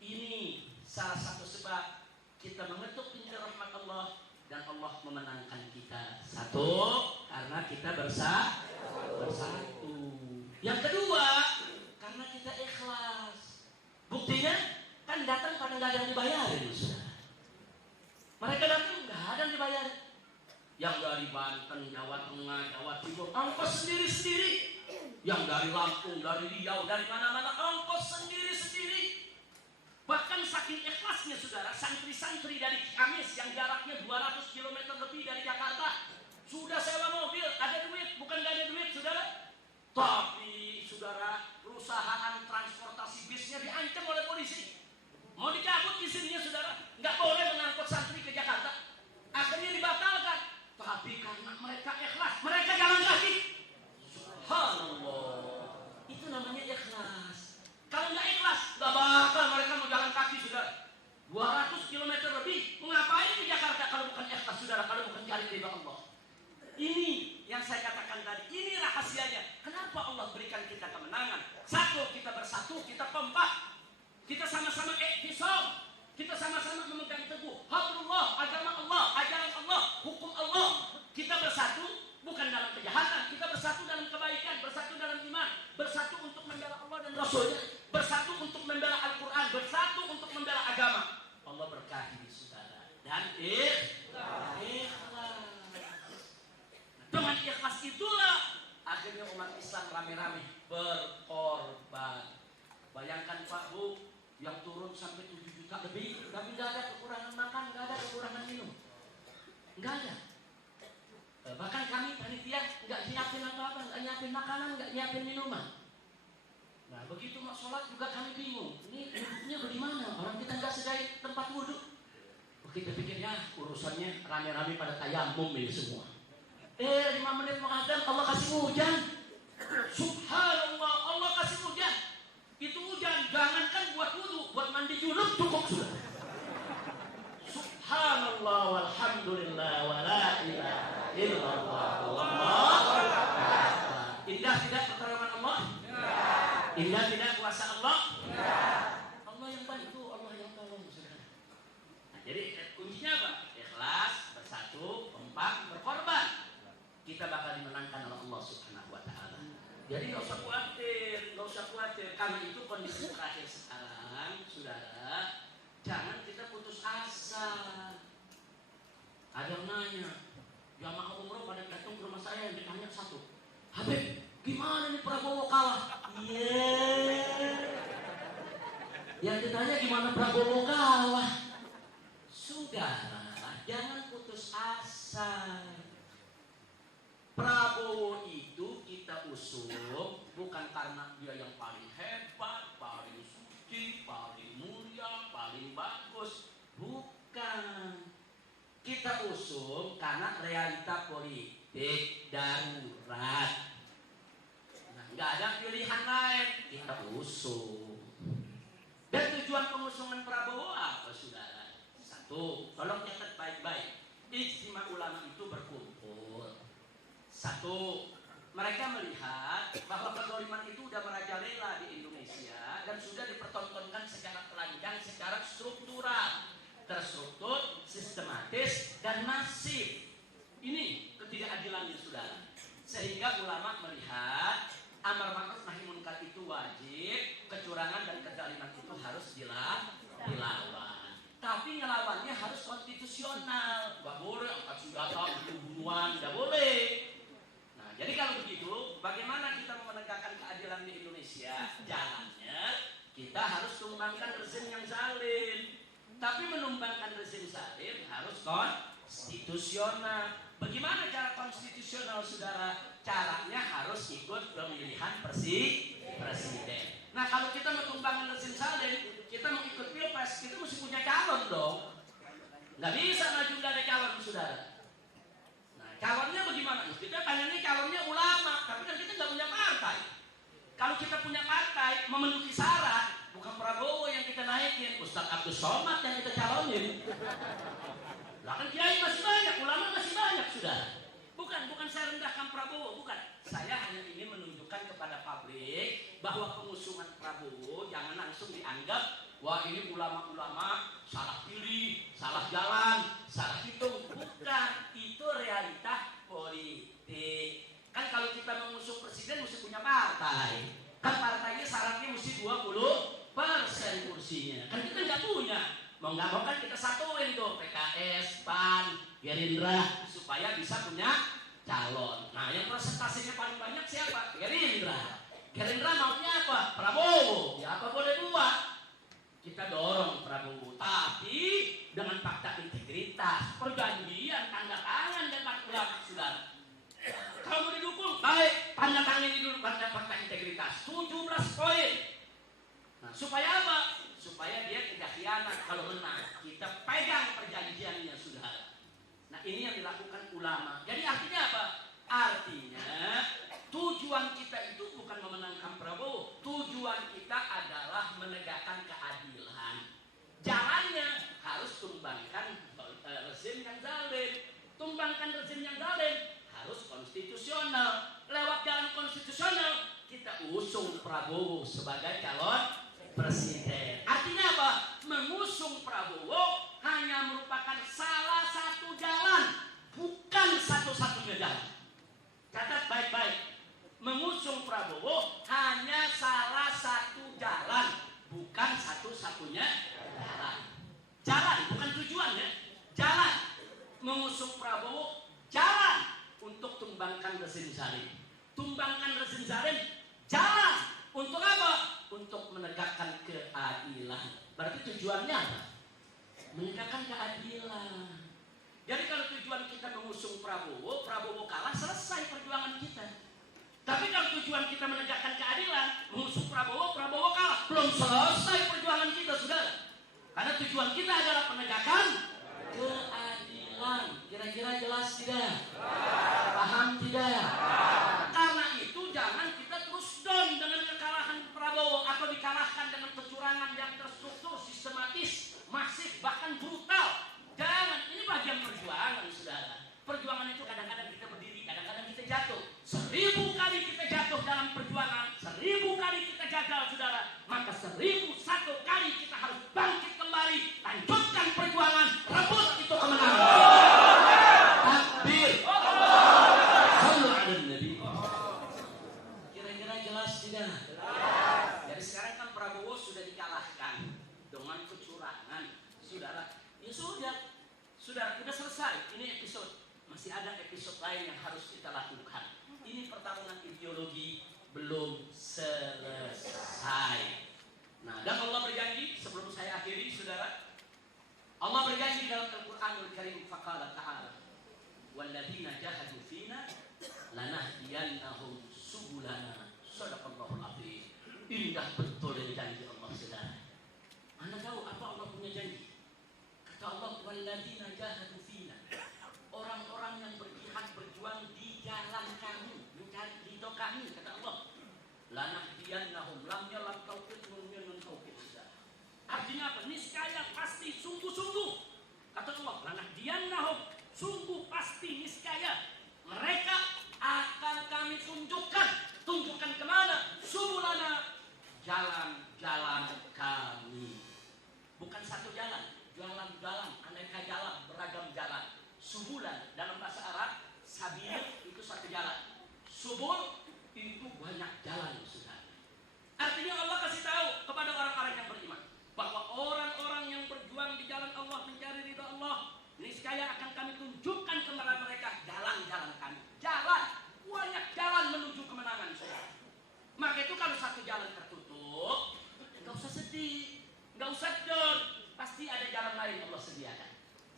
Ini salah satu sebab kita mengetuk pintu rahmat Allah dan Allah memenangkan kita. Satu, karena kita bersatu. Yang kedua, karena kita ikhlas. Buktinya kan datang pada nggak ada yang dibayarin, saudara. Mereka datang nggak ada yang dibayarin. Yang dari Banten, Jawa Tengah, Jawa Timur, ongkos sendiri-sendiri. Yang dari Lampung, dari Riau, dari mana-mana, ongkos sendiri-sendiri. Bahkan saking ikhlasnya, saudara, santri-santri dari Ciamis yang jaraknya 200 km lebih dari Jakarta sudah sewa mobil, ada duit, bukan nggak ada duit, saudara. Tapi, saudara, perusahaan transportasi bisnya diancam oleh polisi. Mau dicabut izinnya, saudara, nggak boleh mengangkut santri ke Jakarta. Akhirnya dibatalkan. Tapi karena mereka ikhlas, mereka jalan kaki. Subhanallah. Itu namanya ikhlas. Kalau nggak ikhlas, nggak bakal mereka mau jalan kaki, saudara. 200 km lebih, ngapain di Jakarta kalau bukan ikhlas, saudara, kalau bukan cari ridha Allah. Ini yang saya katakan tadi, ini rahasianya. Kenapa Allah berikan kita kemenangan? Satu, kita bersatu, kita kompak. Kita sama-sama iktisam. Kita sama-sama memegang teguh hablullah, agama Allah, ajaran Allah, hukum Allah. Kita bersatu bukan dalam kejahatan, kita bersatu dalam kebaikan, bersatu dalam iman, bersatu untuk membela Allah dan Rasulnya, bersatu untuk membela Al-Quran, bersatu untuk membela agama. Allah berkahi, saudara. Dan ikhlas. Dengan ikhlas itulah akhirnya umat Islam rame-rame berkorban. Bayangkan Pak Bu, yang turun sampai 7 juta lebih, tapi nggak ada kekurangan makan, nggak ada kekurangan minum, nggak ada. Bahkan kami panitia nggak nyiapin apa-apa, nggak nyiapin makanan, nggak nyiapin minuman. Nah begitu mau sholat juga kami bingung, ini wudhunya bagaimana? Orang kita nggak sediain tempat wudhu. Kita pikirnya urusannya rame-rame pada tayamum ini semua. 5 menit mau azan, Allah kasih hujan. Subhanallah, Allah kasih hujan. Itu hujan, jangankan buat wudhu, buat mandi junub cukup sudah. Subhanallah, walhamdulillah, wa la ilaha illallah, wallahu akbar. Indah tidak pertolongan Allah? Indah tidak kuasa Allah? Allah yang bantu, Allah yang tolong, saudara. Nah, jadi kuncinya apa? Ikhlas, bersatu, kompak, berkorban. Kita bakal dimenangkan oleh Allah Subhanahu wa taala. Jadi nggak usah khawatir, nggak usah khawatir. Karena itu kondisi terakhir sekarang, saudara, jangan kita putus asa. Ada yang nanya, jamaah umroh pada datang ke rumah saya, yang ditanya satu, Habib, gimana nih Prabowo kalah? Yang ditanya gimana Prabowo kalah? Saudara, jangan putus asa. Prabowo itu kita usung bukan karena dia yang paling hebat, paling suci, paling mulia, paling bagus. Bukan. Kita usung karena realita politik darurat. Nah, nggak ada pilihan lain. Kita usung. Dan tujuan pengusungan Prabowo apa, saudara? Satu, tolong catat baik-baik. Ijtima ulama itu berkumpul. Satu, mereka melihat bahwa kezaliman itu sudah merajalela di Indonesia dan sudah dipertontonkan secara telanjang, secara struktural, terstruktur, sistematis, dan masif. Ini ketidakadilannya, saudara. Sehingga ulama melihat amar ma'ruf nahi munkar itu wajib, kecurangan dan kezaliman itu harus dilawan. Tapi ngelawannya harus konstitusional. Gak boleh angkat senjata, bunuh-bunuhan, gak boleh. Jadi kalau begitu, bagaimana kita menegakkan keadilan di Indonesia? Jalannya, kita harus tumbangkan rezim yang zalim. Tapi menumbangkan rezim zalim harus konstitusional. Bagaimana cara konstitusional, saudara? Caranya harus ikut pemilihan presiden. Nah, kalau kita mau tumbangkan rezim Zalim, kita mau ikut pilpres, kita mesti punya calon dong. Nggak bisa maju nggak ada calon, saudara. Nah, calonnya bagaimana? Kita tanya nih calonnya ulama, tapi kan kita nggak punya partai. Kalau kita punya partai memenuhi syarat, bukan Prabowo yang kita naikin, Ustadz Abdul Somad yang kita calonin. Lah kan kiai masih banyak, ulama masih banyak, saudara. Bukan saya rendahkan Prabowo, bukan. Saya hanya ingin menunjukkan kepada publik bahwa pengusungan Prabowo jangan langsung dianggap wah ini ulama-ulama salah pilih, salah jalan, salah hitung. Bukan, itu realita politik. Kan kalau kita mengusung presiden mesti punya partai. Kan partainya syaratnya mesti 20% kursinya. Kan kita nggak punya. Mau nggak mau kan kita satuin tuh PKS, PAN, Gerindra supaya bisa punya calon. Nah, yang presentasinya paling banyak siapa? Gerindra. Gerindra maunya apa? Prabowo. Ya apa boleh buat. Kita dorong Prabowo, tapi dengan fakta integritas, perjanjian, tanda tangan dan ulama, saudara. Kalau mau didukung, baik, tanda tangan ini dulu fakta integritas. 17 poin. Nah, supaya apa? Supaya dia tidak khianat kalau menang. Kita pegang perjanjiannya, saudara. Nah, ini yang dilakukan ulama. Jadi artinya apa? Artinya tujuan kita itu bukan memenangkan Prabowo. Tujuan kita adalah menegakkan keadilan. Jalannya harus tumbangkan rezim yang zalim. Tumbangkan rezim yang zalim harus konstitusional. Lewat jalan konstitusional kita usung Prabowo sebagai calon presiden. Artinya apa? Mengusung Prabowo hanya merupakan salah satu jalan, bukan satu-satunya jalan. Catat baik-baik. Mengusung Prabowo hanya salah satu jalan, bukan satu-satunya jalan. Jalan, bukan tujuannya. Jalan. Mengusung Prabowo jalan untuk tumbangkan rezim zalim. Tumbangkan rezim zalim jalan. Untuk apa? Untuk menegakkan keadilan. Berarti tujuannya apa? Menegakkan keadilan. Jadi kalau tujuan kita mengusung Prabowo, Prabowo kalah, selesai perjuangan kita. Tapi kalau tujuan kita menegakkan keadilan, mengusung Prabowo, Prabowo kalah, belum selesai perjuangan kita, saudara. Karena tujuan kita adalah penegakan keadilan. Kira-kira jelas tidak? Paham tidak? Karena itu jangan kita terus down dengan kekalahan Prabowo atau dikalahkan dengan kecurangan yang terstruktur, sistematis, masif, bahkan brutal. Jangan, ini bagian perjuangan, saudara. Perjuangan itu kadang-kadang kita berdiri, kadang-kadang kita jatuh. 1000 kali kita jatuh dalam perjuangan, 1000 kali kita gagal, saudara. Maka 1001 kali kita harus bangkit kembali, lanjutkan perjuangan, rebut itu kemenangan. Takbir. Sallu ala Nabi. Kira-kira jelas tidak? Jadi sekarang kan Prabowo sudah dikalahkan dengan kecurangan, saudara. Ya sudah selesai. Ini episode. Masih ada episode lain yang harus kita lakukan. Ini pertarungan ideologi belum selesai. Nah, dan Allah berjanji, sebelum saya akhiri, saudara, Allah berjanji dalam Al-Quranul Karim, faqala ta'ala, walladzina jahadu fina lanahdiyannahum subulana. Shadaqallahul azim. Indah betul dari janji Allah, saudara. Anda tahu apa Allah punya janji? Kata Allah, walladzina jahadu fina, orang-orang yang berjihad, berjuang di jalan kami, mencari ridho kami, kata Allah. Lanahdiyannahum, lamnya lam tauqid, nunnya nun tauqid. Artinya apa? Niscaya pasti, sungguh-sungguh. Kata Allah, lanahdiyannahum, sungguh pasti, niscaya mereka akan kami tunjukkan. Tunjukkan kemana? Subulana, jalan-jalan kami. Bukan satu jalan, jalan-jalan, aneka jalan, beragam jalan. Subulan dalam bahasa Arab, sabil itu satu jalan. Subul itu banyak jalan, saudara. Artinya Allah kasih tahu kepada orang-orang yang beriman bahwa orang-orang yang berjuang di jalan Allah, mencari ridha Allah, niscaya akan kami tunjukkan kepada mereka jalan-jalan kami. Jalan, banyak jalan menuju kemenangan, saudara. Maka itu kalau satu jalan tertutup, nggak usah sedih, nggak usah down, pasti ada jalan lain Allah sediakan.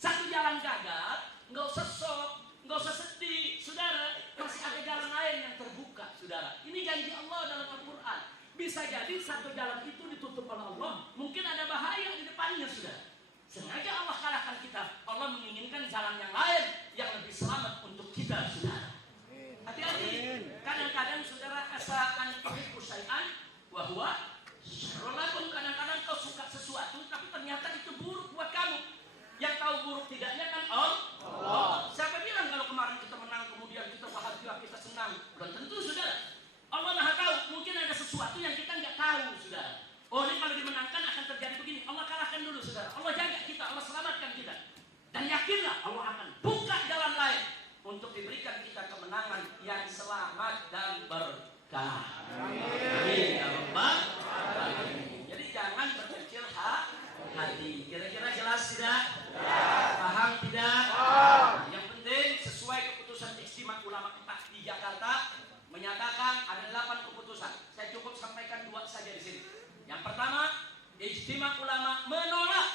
Satu jalan gagal, nggak usah shock, nggak usah sedih, saudara. Masih ada jalan lain yang terbuka, saudara. Ini janji Allah dalam Al-Quran. Bisa jadi satu jalan itu ditutup oleh Allah, mungkin ada bahaya di depannya, saudara. Sengaja Allah kalahkan kita. Allah menginginkan jalan yang lain yang lebih selamat untuk kita, saudara. Hati-hati. Kadang-kadang saudara asa an tuhibbu syai'an wa huwa syarrun lakum. Kadang-kadang kau suka sesuatu tapi ternyata itu buruk buat kamu. Yang tahu buruk tidaknya kan Allah. Siapa bilang kalau kemarin kita menang kemudian kita bahagia, kita senang? Belum tentu, saudara. Allah Maha tahu. Mungkin ada sesuatu yang kita nggak tahu, saudara. Oh, ini kalau dimenangkan akan terjadi begini. Allah kalahkan dulu, saudara. Allah jaga kita, Allah selamatkan kita. Dan yakinlah Allah akan buka jalan lain untuk diberikan kita kemenangan yang selamat dan berkah. Amin. Ya Rabbal Alamin. Jadi jangan berkecil hati. Kira-kira jelas tidak? Paham tidak? Yang penting sesuai keputusan Ijtima Ulama 4 di Jakarta menyatakan ada 8 keputusan. Saya cukup sampaikan 2 saja di sini. Yang pertama, Ijtima Ulama menolak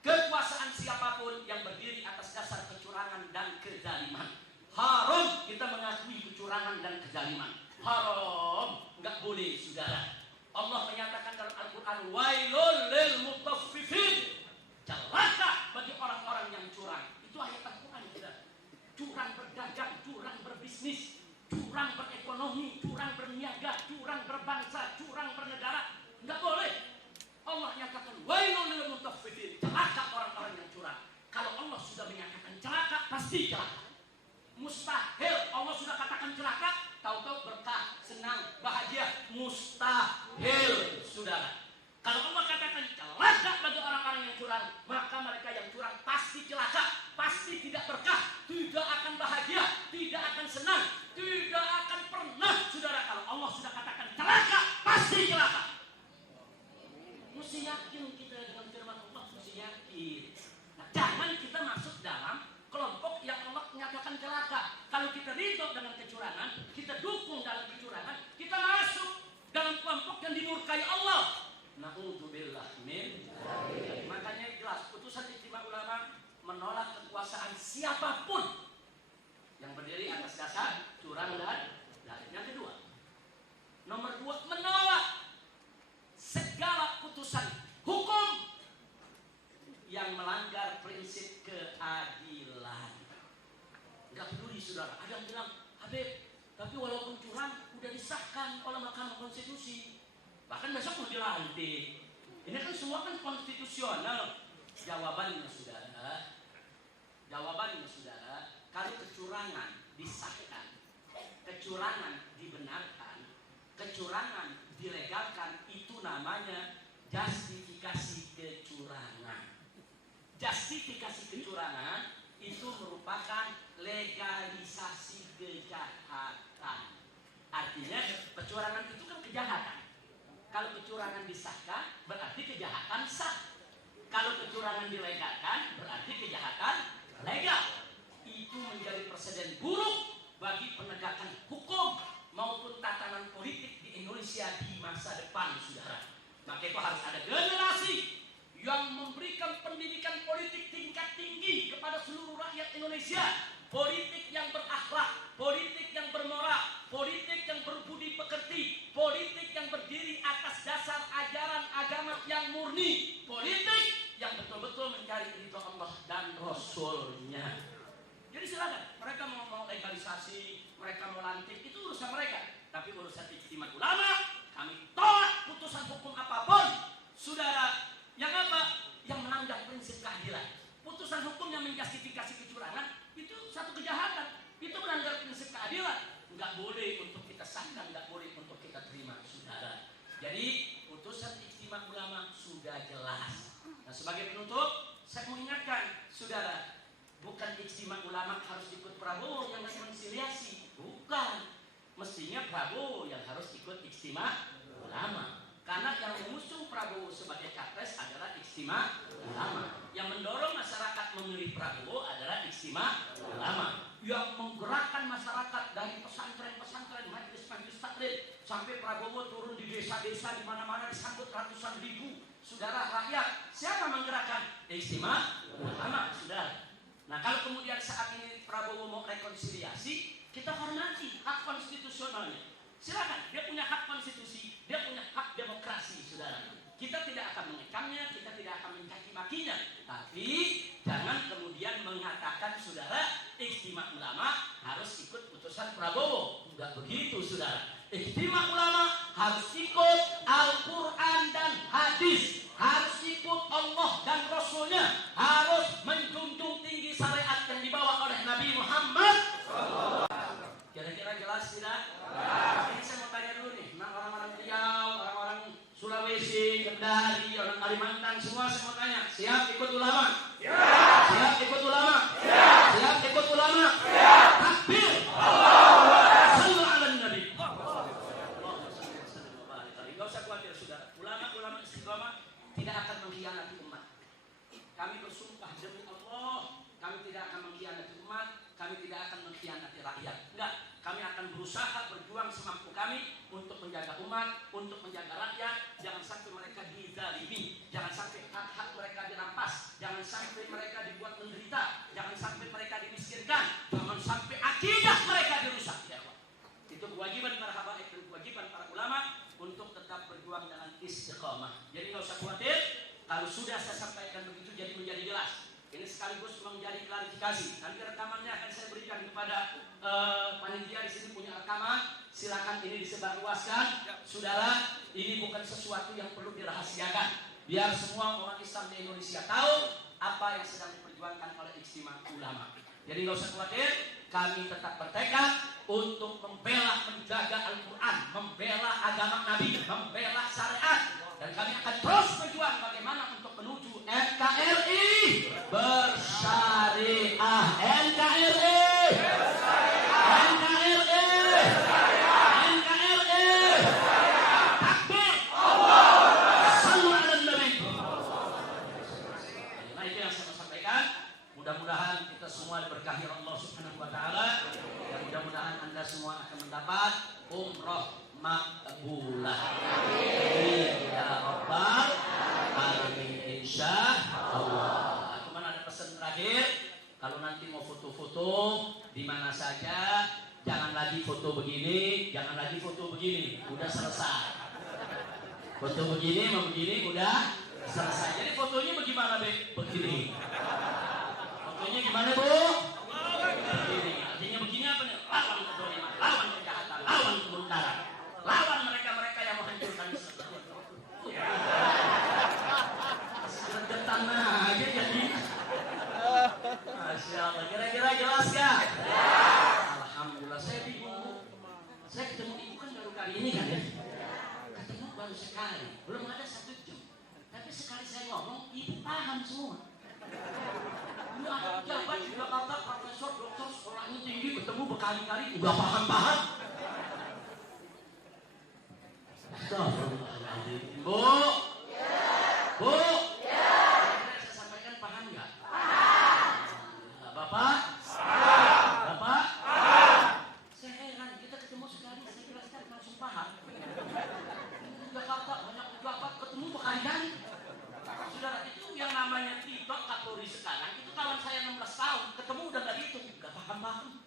kekuasaan siapapun yang berdiri atas dasar kecurangan dan kezaliman. Haram kita mengakui kecurangan dan kezaliman. Haram, nggak boleh, saudara. Allah menyatakan dalam Al-Quran, wailul lil mutaffifin. Celaka bagi orang-orang yang curang. Itu ayat Al-Quran, saudara. Curang berdagang, curang berbisnis, curang berekonomi, curang berniaga, curang berbangsa, curang bernegara. Nggak boleh. Allah nyatakan wailul lil mutaffifin. Celaka orang-orang yang curang. Kalau Allah sudah menyatakan celaka, pasti celaka. Mustahil Allah sudah katakan celaka, tahu-tahu berkah, senang, bahagia. Mustahil, saudara. Kalau Allah katakan celaka bagi orang-orang yang curang, maka mereka yang curang pasti celaka, pasti tidak berkah, tidak akan bahagia, tidak akan senang, tidak akan pernah, saudara. Kalau Allah sudah katakan celaka, pasti celaka. Mesti yakin kita dengan firman Allah, mesti yakin. Nah, jangan kita masuk dalam kelompok yang Allah nyatakan celaka. Kalau kita ridho dengan kecurangan, kita dukung dalam kecurangan, kita masuk dalam kelompok yang dimurkai Allah. Na'udzubillah min. Makanya jelas putusan Ijtima Ulama menolak kekuasaan siapapun yang berdiri atas dasar curang dan zalim. Yang kedua, nomor 2, menolak segala putusan hukum yang melanggar prinsip keadilan. Enggak peduli, saudara. Ada yang bilang, Habib, tapi walaupun curang udah disahkan oleh Mahkamah Konstitusi, bahkan besok mau dilantik. Ini kan semua kan konstitusional. Jawabannya, saudara, kalau kecurangan disahkan, kecurangan dibenarkan, kecurangan dilegalkan, itu namanya justifikasi kecurangan. Justifikasi kecurangan itu merupakan legalisasi kejahatan. Artinya kecurangan itu kan kejahatan. Kalau kecurangan disahkan berarti kejahatan sah. Kalau kecurangan dilegalkan berarti kejahatan legal. Itu menjadi presiden buruk bagi penegakan hukum maupun tatanan politik di Indonesia di masa depan, saudara. Maka itu harus ada generasi yang memberikan pendidikan politik tingkat tinggi kepada seluruh rakyat Indonesia. Politik yang berakhlak, politik yang bermoral, politik yang berbudi pekerti, politik yang berdiri atas dasar ajaran agama yang murni, politik yang betul-betul mencari ridho Allah dan Rasul-Nya. Jadi silakan, mereka mau legalisasi, mereka mau lantik, itu urusan mereka. Tapi urusan Ijtima Ulama, kami tolak putusan hukum apapun, saudara. Yang apa? Yang melanggar prinsip keadilan. Putusan hukum yang menjustifikasi kecurangan itu satu kejahatan. Itu melanggar prinsip keadilan. Enggak boleh untuk kita sahkan, enggak boleh untuk kita terima, saudara. Jadi putusan Ijtima Ulama sudah jelas. Nah, sebagai penutup, saya mau ingatkan, saudara, bukan Ijtima Ulama harus ikut Prabowo yang rekonsiliasi, bukan. Mestinya Prabowo yang harus ikut Ijtima Ulama. Karena yang mengusung Prabowo sebagai capres adalah Ijtima Ulama. Yang mendorong masyarakat memilih Prabowo adalah Ijtima Ulama. Yang menggerakkan masyarakat dari pesantren-pesantren, majelis-majelis taklim sampai Prabowo turun di desa-desa di mana-mana disambut ratusan ribu saudara rakyat. Siapa menggerakkan? Ijtima Ulama, saudara. kalau kemudian saat ini Prabowo mau rekonsiliasi, kita hormati hak konstitusionalnya. Silakan, dia punya hak konstitusi, dia punya hak demokrasi, saudara. Kita tidak akan mengekamnya, kita tidak akan mencaci makinya, tapi jangan kemudian mengatakan saudara Ijtima ulama harus ikut putusan Prabowo. Enggak begitu, saudara. Ijtima ulama harus ikut Al-Quran dan hadis, harus ikut Allah dan Rasulnya, harus menjunjung tinggi syariat yang dibawa oleh Nabi Muhammad. Kira-kira jelas tidak? Ini saya mau tanya dulu nih, orang-orang Riau, orang-orang Sulawesi, Kendari, orang Kalimantan, semua saya mau tanya, siap ikut ulama? Siap ikut ulama? Siap ikut ulama? Takbir! Sallu ala Nabi. Gak usah khawatir, saudara. Ulama-ulama istiqomah tidak akan mengkhianati umat. Kami bersumpah demi Allah, kami tidak akan mengkhianati umat, kami tidak akan mengkhianati rakyat. Enggak, kami akan berusaha berjuang semampu kami untuk menjaga umat, untuk menjaga rakyat. Jangan sampai mereka dizalimi, jangan sampai hak-hak mereka dirampas, jangan sampai mereka dibuat menderita, jangan sampai mereka dimiskinkan, jangan sampai akidah mereka dirusak. Ya, itu kewajiban para habaib dan kewajiban para ulama untuk tetap berjuang dengan istiqamah. Jadi nggak usah khawatir, kalau sudah saya sampaikan begitu jadi menjadi jelas. Ini sekaligus menjadi klarifikasi. Nanti rekamannya akan saya berikan kepada panitia di sini punya rekaman. Silakan ini disebarluaskan. Saudara, ini bukan sesuatu yang perlu dirahasiakan. Biar semua orang Islam di Indonesia tahu apa yang sedang diperjuangkan oleh Ijtima ulama. Jadi nggak usah khawatir, kami tetap bertekad untuk membela, menjaga Al-Quran, membela agama Nabi, membela syariat. Dan kami akan terus berjuang bagaimana untuk menuju NKRI bersyariah. NKRI NKRI NKRI Takbir! Sallu ala Nabi. Nah, itu yang saya mau sampaikan. Mudah-mudahan kita semua diberkahi Allah Subhanahu wa taala, dan mudah-mudahan Anda semua akan mendapat umroh makbulah. Ya Rabbal alamin insyaallah. Cuman ada pesan terakhir, kalau nanti mau foto-foto di mana saja, jangan lagi foto begini, jangan lagi foto begini, udah selesai. Foto begini mau begini udah selesai. Jadi fotonya bagaimana, Be? Begini. Fotonya gimana, Bu? Begini. Artinya begini apa nih? Lawan kezaliman, lawan kejahatan, lawan kemungkaran, lawan mereka-mereka yang menghancurkan Islam. Seregetan aja jadi. Masya Allah. Kira-kira jelas gak? Alhamdulillah, saya bingung. Saya ketemu ibu kan baru kali ini kan ya. Ketemu baru sekali, belum ada 1 jam. Tapi sekali saya ngomong, ibu paham semua. Ini ada pejabat di Jakarta, profesor, dokter, sekolahnya tinggi, ketemu berkali-kali, udah paham-paham. Astagfirullahaladzim. Bu? Bu? Saya sampaikan paham nggak? Bapak? Bapak? Saya heran, kita ketemu sekali, saya jelaskan langsung paham. Di Jakarta banyak pejabat, ketemu berkali-kali. Saudara, itu yang namanya Tito Kapolri sekarang, itu kawan saya 16 tahun, ketemu udah gak dihitung, gak paham-paham.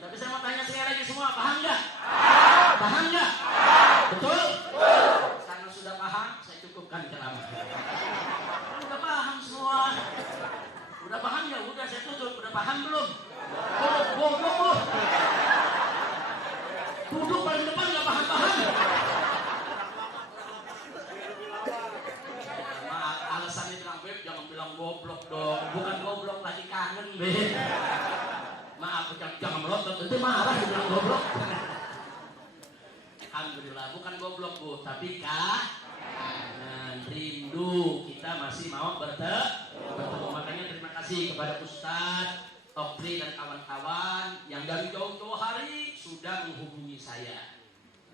Tapi saya mau tanya sekali lagi semua, paham nggak? Paham nggak? Betul? Karena sudah paham, saya cukupkan ceramah. Udah paham semua. Udah paham ya? Udah saya tutup. Udah paham belum? Goblok lu. Duduk paling depan nggak paham-paham. Maaf, alasannya bilang Beb, jangan bilang goblok dong. Bukan goblok, lagi kangen Beb. Maaf, jangan melotot, nanti marah dibilang goblok. Alhamdulillah, bukan goblok Bu, tapi kangen, rindu. Kita masih mau bertemu. Makanya terima kasih kepada Ustadz Okri dan kawan-kawan yang dari jauh-jauh hari sudah menghubungi saya.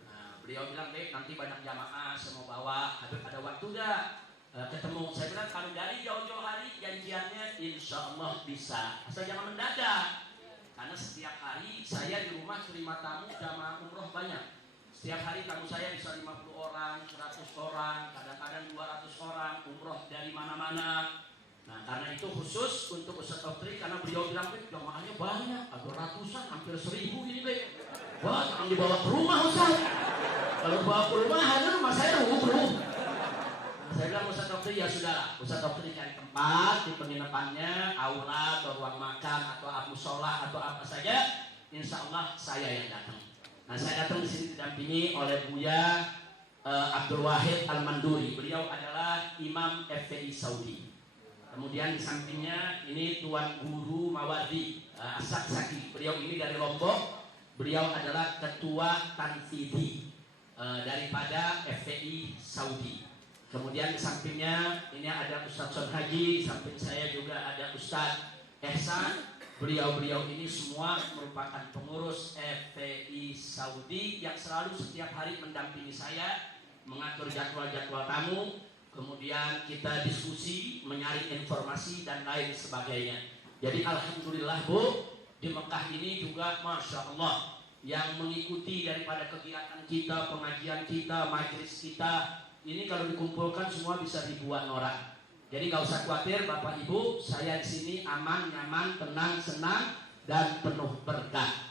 Nah, beliau bilang, Beb, nanti banyak jamaah, saya mau bawa, ada waktu gak ketemu? Saya bilang, kalau dari jauh-jauh hari janjiannya insya Allah bisa, asal jangan mendadak. Karena setiap hari saya di rumah terima tamu jamaah umroh banyak. Setiap hari tamu saya bisa 50 orang, 100 orang, kadang-kadang 200 orang, umroh dari mana-mana. Nah, karena itu khusus untuk Ustaz Topri, karena beliau bilang, jamaahnya banyak, ada ratusan, hampir 1000 ini, Bek. Wah, jangan dibawa ke rumah, Ustaz. Kalau bawa ke rumah, ada rumah saya rubuh. Saya bilang Ustaz Topri, ya sudah, Ustaz Topri cari tempat di penginapannya, aula atau ruang makan atau musola atau apa saja, insya Allah saya yang datang. Nah, saya datang di sini didampingi oleh Buya Abdul Wahid Al-Manduri. Beliau adalah Imam FPI Saudi. Kemudian di sampingnya ini Tuan Guru Mawardi Asak Saki. Beliau ini dari Lombok. Beliau adalah Ketua Tanfidi daripada FPI Saudi. Kemudian di sampingnya ini ada Ustadz Son Haji. Di samping saya juga ada Ustadz Ehsan. Beliau-beliau ini semua merupakan pengurus FPI Saudi yang selalu setiap hari mendampingi saya, mengatur jadwal-jadwal tamu, kemudian kita diskusi, mencari informasi dan lain sebagainya. Jadi alhamdulillah Bu, di Mekah ini juga Masya Allah yang mengikuti daripada kegiatan kita, pengajian kita, majelis kita, ini kalau dikumpulkan semua bisa ribuan orang. Jadi gak usah khawatir Bapak Ibu, saya di sini aman, nyaman, tenang, senang, dan penuh berkah.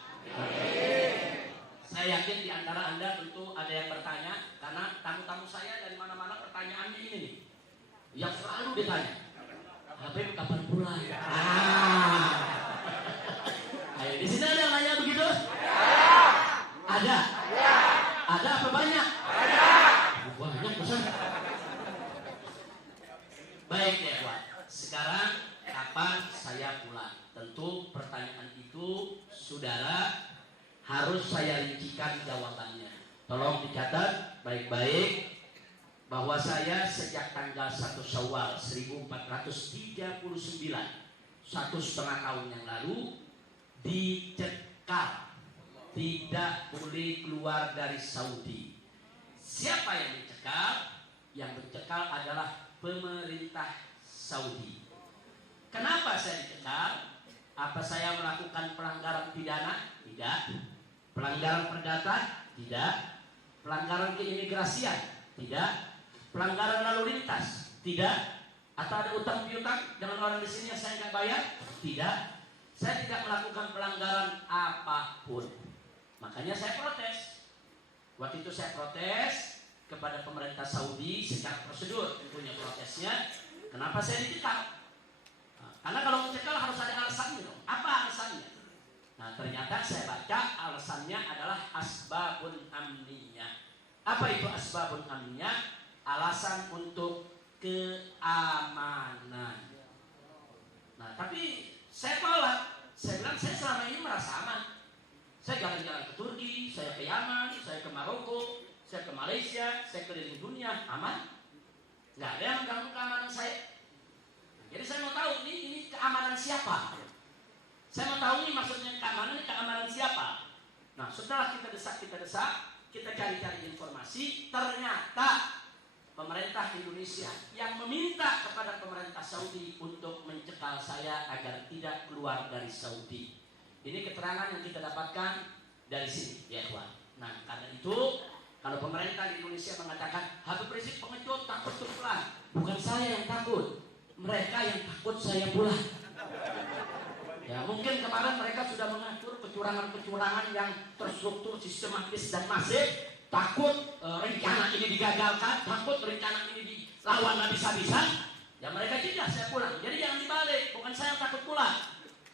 Saya yakin di antara Anda tentu ada yang bertanya, karena tamu-tamu saya dari mana-mana pertanyaannya ini nih, yang selalu ditanya, Habib kapan pulang? Ayo, di sini ada yang nanya begitu? Ada? Ada apa banyak? Banyak besar. Baik ya Pak, sekarang kapan saya pulang? Tentu pertanyaan itu saudara harus saya rincikan jawabannya. Tolong dicatat baik-baik bahwa saya sejak tanggal 1 Syawal 1439, 1,5 tahun yang lalu, dicekal, tidak boleh keluar dari Saudi. Siapa yang dicekal? Yang dicekal adalah pemerintah Saudi. Kenapa saya dicekal? Apa saya melakukan pelanggaran pidana? Tidak. Pelanggaran perdata? Tidak. Pelanggaran keimigrasian? Tidak. Pelanggaran lalu lintas? Tidak. Atau ada utang piutang dengan orang di sini yang saya nggak bayar? Tidak. Saya tidak melakukan pelanggaran apapun. Makanya saya protes. Waktu itu saya protes kepada pemerintah Saudi secara prosedur, tentunya protesnya. Kenapa saya dicekal? Karena kalau mencekal harus ada alasannya dong. Apa alasannya? Nah, ternyata saya baca alasannya adalah asbabun amniyah. Apa itu asbabun amniyah? Alasan untuk keamanan. Nah, tapi saya tolak. Saya bilang saya selama ini merasa aman. Saya jalan-jalan ke Turki, saya ke Yaman, saya ke Maroko, saya ke Malaysia, saya keliling dunia, aman. Nggak ada yang mengganggu keamanan saya. Jadi saya mau tahu ini keamanan siapa? Saya mau tahu nih maksudnya keamanan, ini keamanan siapa? Nah, setelah kita desak, kita cari-cari informasi, ternyata pemerintah Indonesia yang meminta kepada pemerintah Saudi untuk mencekal saya agar tidak keluar dari Saudi. Ini keterangan yang kita dapatkan dari sini, ya kawan. Nah, karena itu kalau pemerintah di Indonesia mengatakan Habib Rizik pengecut, takut pulang, bukan saya yang takut, mereka yang takut saya pulang. Ya, mungkin kemarin mereka sudah mengatur kecurangan-kecurangan yang terstruktur, sistematis dan masif. Takut rencana ini digagalkan, takut rencana ini dilawan habis-habisan. Ya mereka cegah saya pulang. Jadi jangan dibalik, bukan saya yang takut pulang,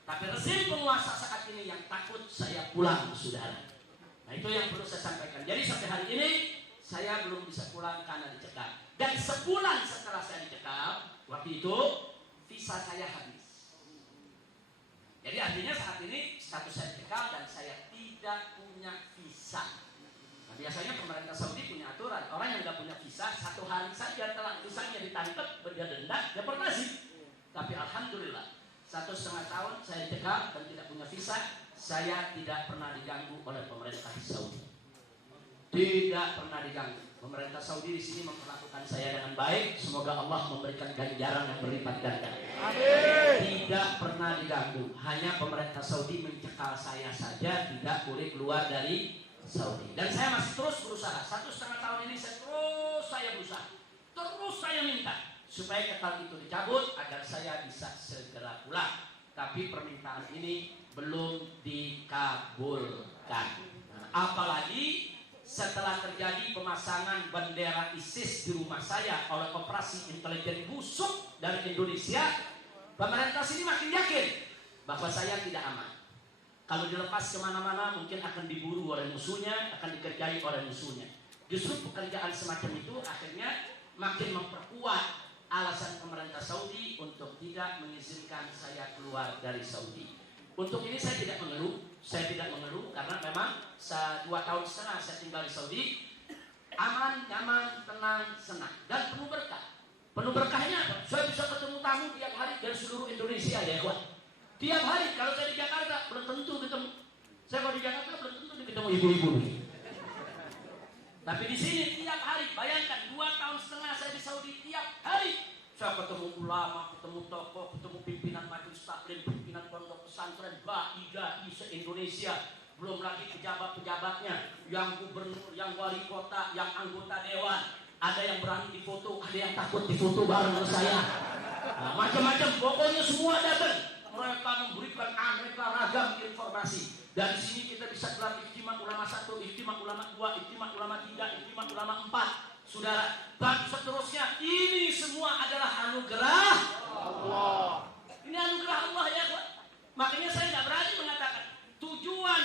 tapi rezim penguasa saat ini yang takut saya pulang, saudara. Nah, itu yang perlu saya sampaikan. Jadi sampai hari ini saya belum bisa pulang karena dicekal. Dan sebulan setelah saya dicekal, waktu itu visa saya habis. Jadi artinya saat ini status saya dicekal dan saya tidak punya visa. Nah, biasanya pemerintah Saudi punya aturan, orang yang tidak punya visa 1 hari saja telah visanya ditangkap, dia denda, deportasi. Tapi alhamdulillah 1,5 tahun saya dicekal dan tidak punya visa, saya tidak pernah diganggu oleh pemerintah Saudi. Tidak pernah diganggu. Pemerintah Saudi di sini memperlakukan saya dengan baik. Semoga Allah memberikan ganjaran yang berlipat ganda. Tidak pernah diganggu. Hanya pemerintah Saudi mencekal saya saja, tidak boleh keluar dari Saudi. Dan saya masih terus berusaha. 1,5 tahun ini saya berusaha. Terus saya minta supaya ketal itu dicabut agar saya bisa segera pulang. Tapi permintaan ini belum dikabulkan. Nah, apalagi setelah terjadi pemasangan bendera ISIS di rumah saya oleh operasi intelijen busuk dari Indonesia, pemerintah sini makin yakin bahwa saya tidak aman. Kalau dilepas kemana-mana mungkin akan diburu oleh musuhnya, akan dikerjai oleh musuhnya. Justru pekerjaan semacam itu akhirnya makin memperkuat alasan pemerintah Saudi untuk tidak mengizinkan saya keluar dari Saudi. Untuk ini saya tidak mengeluh karena memang 2,5 tahun saya tinggal di Saudi, aman, nyaman, tenang, senang, dan penuh berkah. Penuh berkahnya apa? Saya bisa ketemu tamu tiap hari dari seluruh Indonesia ya kawan. Tiap hari, kalau saya di Jakarta belum tentu ketemu. Saya kalau di Jakarta belum tentu ketemu ibu-ibu. Tapi di sini tiap hari, bayangkan 2,5 tahun saya di Saudi tiap hari. Saya ketemu ulama, ketemu tokoh, ketemu pimpinan majelis taklim, pimpinan pondok pesantren, dai se-Indonesia. Belum lagi pejabat-pejabatnya, yang gubernur, yang wali kota, yang anggota dewan. Ada yang berani difoto, ada yang takut difoto bareng sama saya. Nah, macam-macam, pokoknya semua datang. Mereka memberikan aneka ragam informasi. Dan di sini kita bisa gelar ijtima ulama 1, ijtima ulama 2, ijtima ulama 3, ijtima ulama 4. Saudara, dan seterusnya, ini semua adalah anugerah Allah. Ini anugerah Allah ya, Pak. Makanya saya tidak berani mengatakan tujuan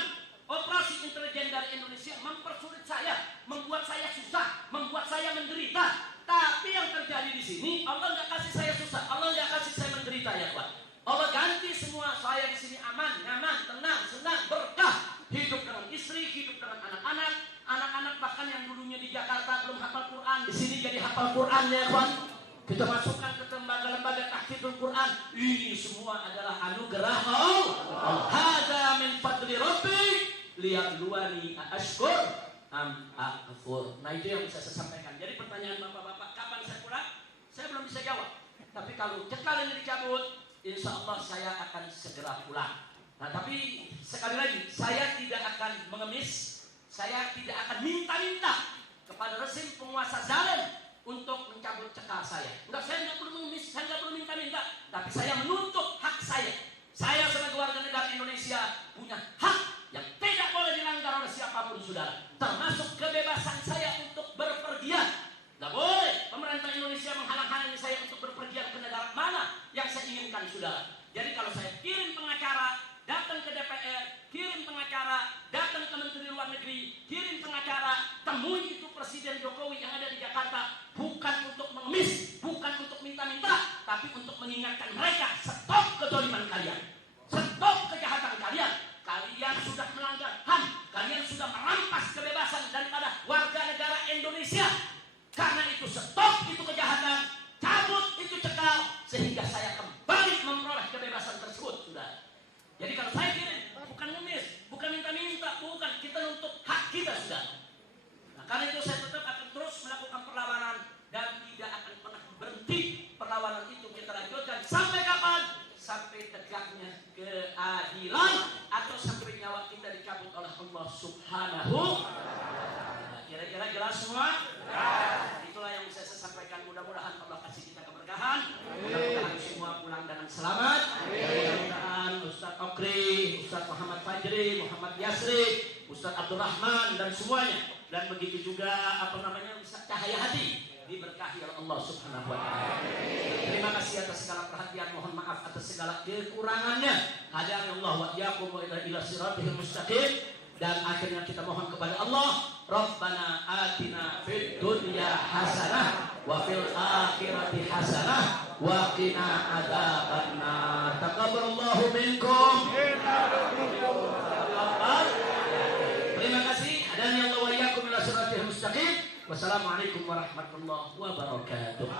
operasi intelijen dari Indonesia mempersulit saya, membuat saya susah, membuat saya menderita. Tapi yang terjadi di sini, Allah nggak kasih saya susah, Allah nggak kasih saya menderita ya, Pak. Allah ganti semua saya di sini aman, nyaman, tenang, senang, berkah. Hidup dengan istri, hidup dengan anak-anak. Anak-anak bahkan yang dulunya di Jakarta belum hafal Quran, di sini jadi hafal Quran ya kawan. Kita masukkan ke lembaga-lembaga tahfidzul Quran. Ini semua adalah anugerah Allah. Hada min fadli Rabbi liyabluwani ashkur am akfur. Nah itu yang bisa saya sampaikan. Jadi pertanyaan bapak-bapak, kapan saya pulang? Saya belum bisa jawab. Tapi kalau cekal ini dicabut, insya Allah saya akan segera pulang. Nah tapi sekali lagi, saya tidak akan mengemis. Saya tidak akan minta-minta kepada rezim penguasa zalim untuk mencabut cekal saya. Enggak, saya tidak perlu mengemis, saya tidak perlu minta-minta. Tapi saya menuntut hak saya. Saya sebagai warga negara Indonesia punya hak yang tidak boleh dilanggar oleh siapapun, saudara. Termasuk kebebasan saya untuk berpergian. Tidak boleh pemerintah Indonesia menghalang-halangi saya untuk berpergian ke negara mana yang saya inginkan, saudara. Jadi kalau saya kirim pengacara, datang ke DPR, kirim pengacara, datang ke Menteri Luar Negeri, kirim pengacara, temui itu Presiden Jokowi yang ada di Jakarta, bukan untuk mengemis, bukan untuk minta-minta, tapi untuk mengingatkan mereka, stop kezaliman kalian, stop kejahatan kalian. Kalian sudah melanggar HAM, kalian sudah merampas kebebasan daripada warga negara Indonesia. Karena itu stop itu kejahatan, cabut itu cekal, sehingga saya kembali memperoleh kebebasan tersebut, sudah. Jadi kalau saya kirim, bukan ngemis, bukan minta-minta, bukan, kita nuntut hak kita, sudah. Nah, karena itu saya tetap akan terus melakukan perlawanan dan tidak akan pernah berhenti. Perlawanan itu kita lanjutkan sampai kapan? Sampai tegaknya keadilan atau sampai nyawa kita dicabut oleh Allah Subhanahu. Nah, kira-kira jelas semua? Itulah yang bisa saya sampaikan. Mudah-mudahan Allah kasih kita keberkahan. Mudah-mudahan semua pulang dengan selamat. Mudah-mudahan Ustaz Okri, Ustaz Muhammad Fajri, Muhammad Yasri, Ustaz Abdurrahman dan semuanya. Dan begitu juga Ustaz Cahaya Hadi diberkahi oleh Allah Subhanahu wa taala. Terima kasih atas segala perhatian, mohon maaf atas segala kekurangannya. Hadani Allah wa iyyakum ila siratal mustaqim. Dan akhirnya kita mohon kepada Allah, Rabbana atina fid dunya hasanah wa fil akhirati hasanah wa qina adzabannar. Taqabbalallahu minkum. Terima kasih. Hadani Allah wa iyyakum ila siratal mustaqim. Wassalamualaikum warahmatullahi wabarakatuh.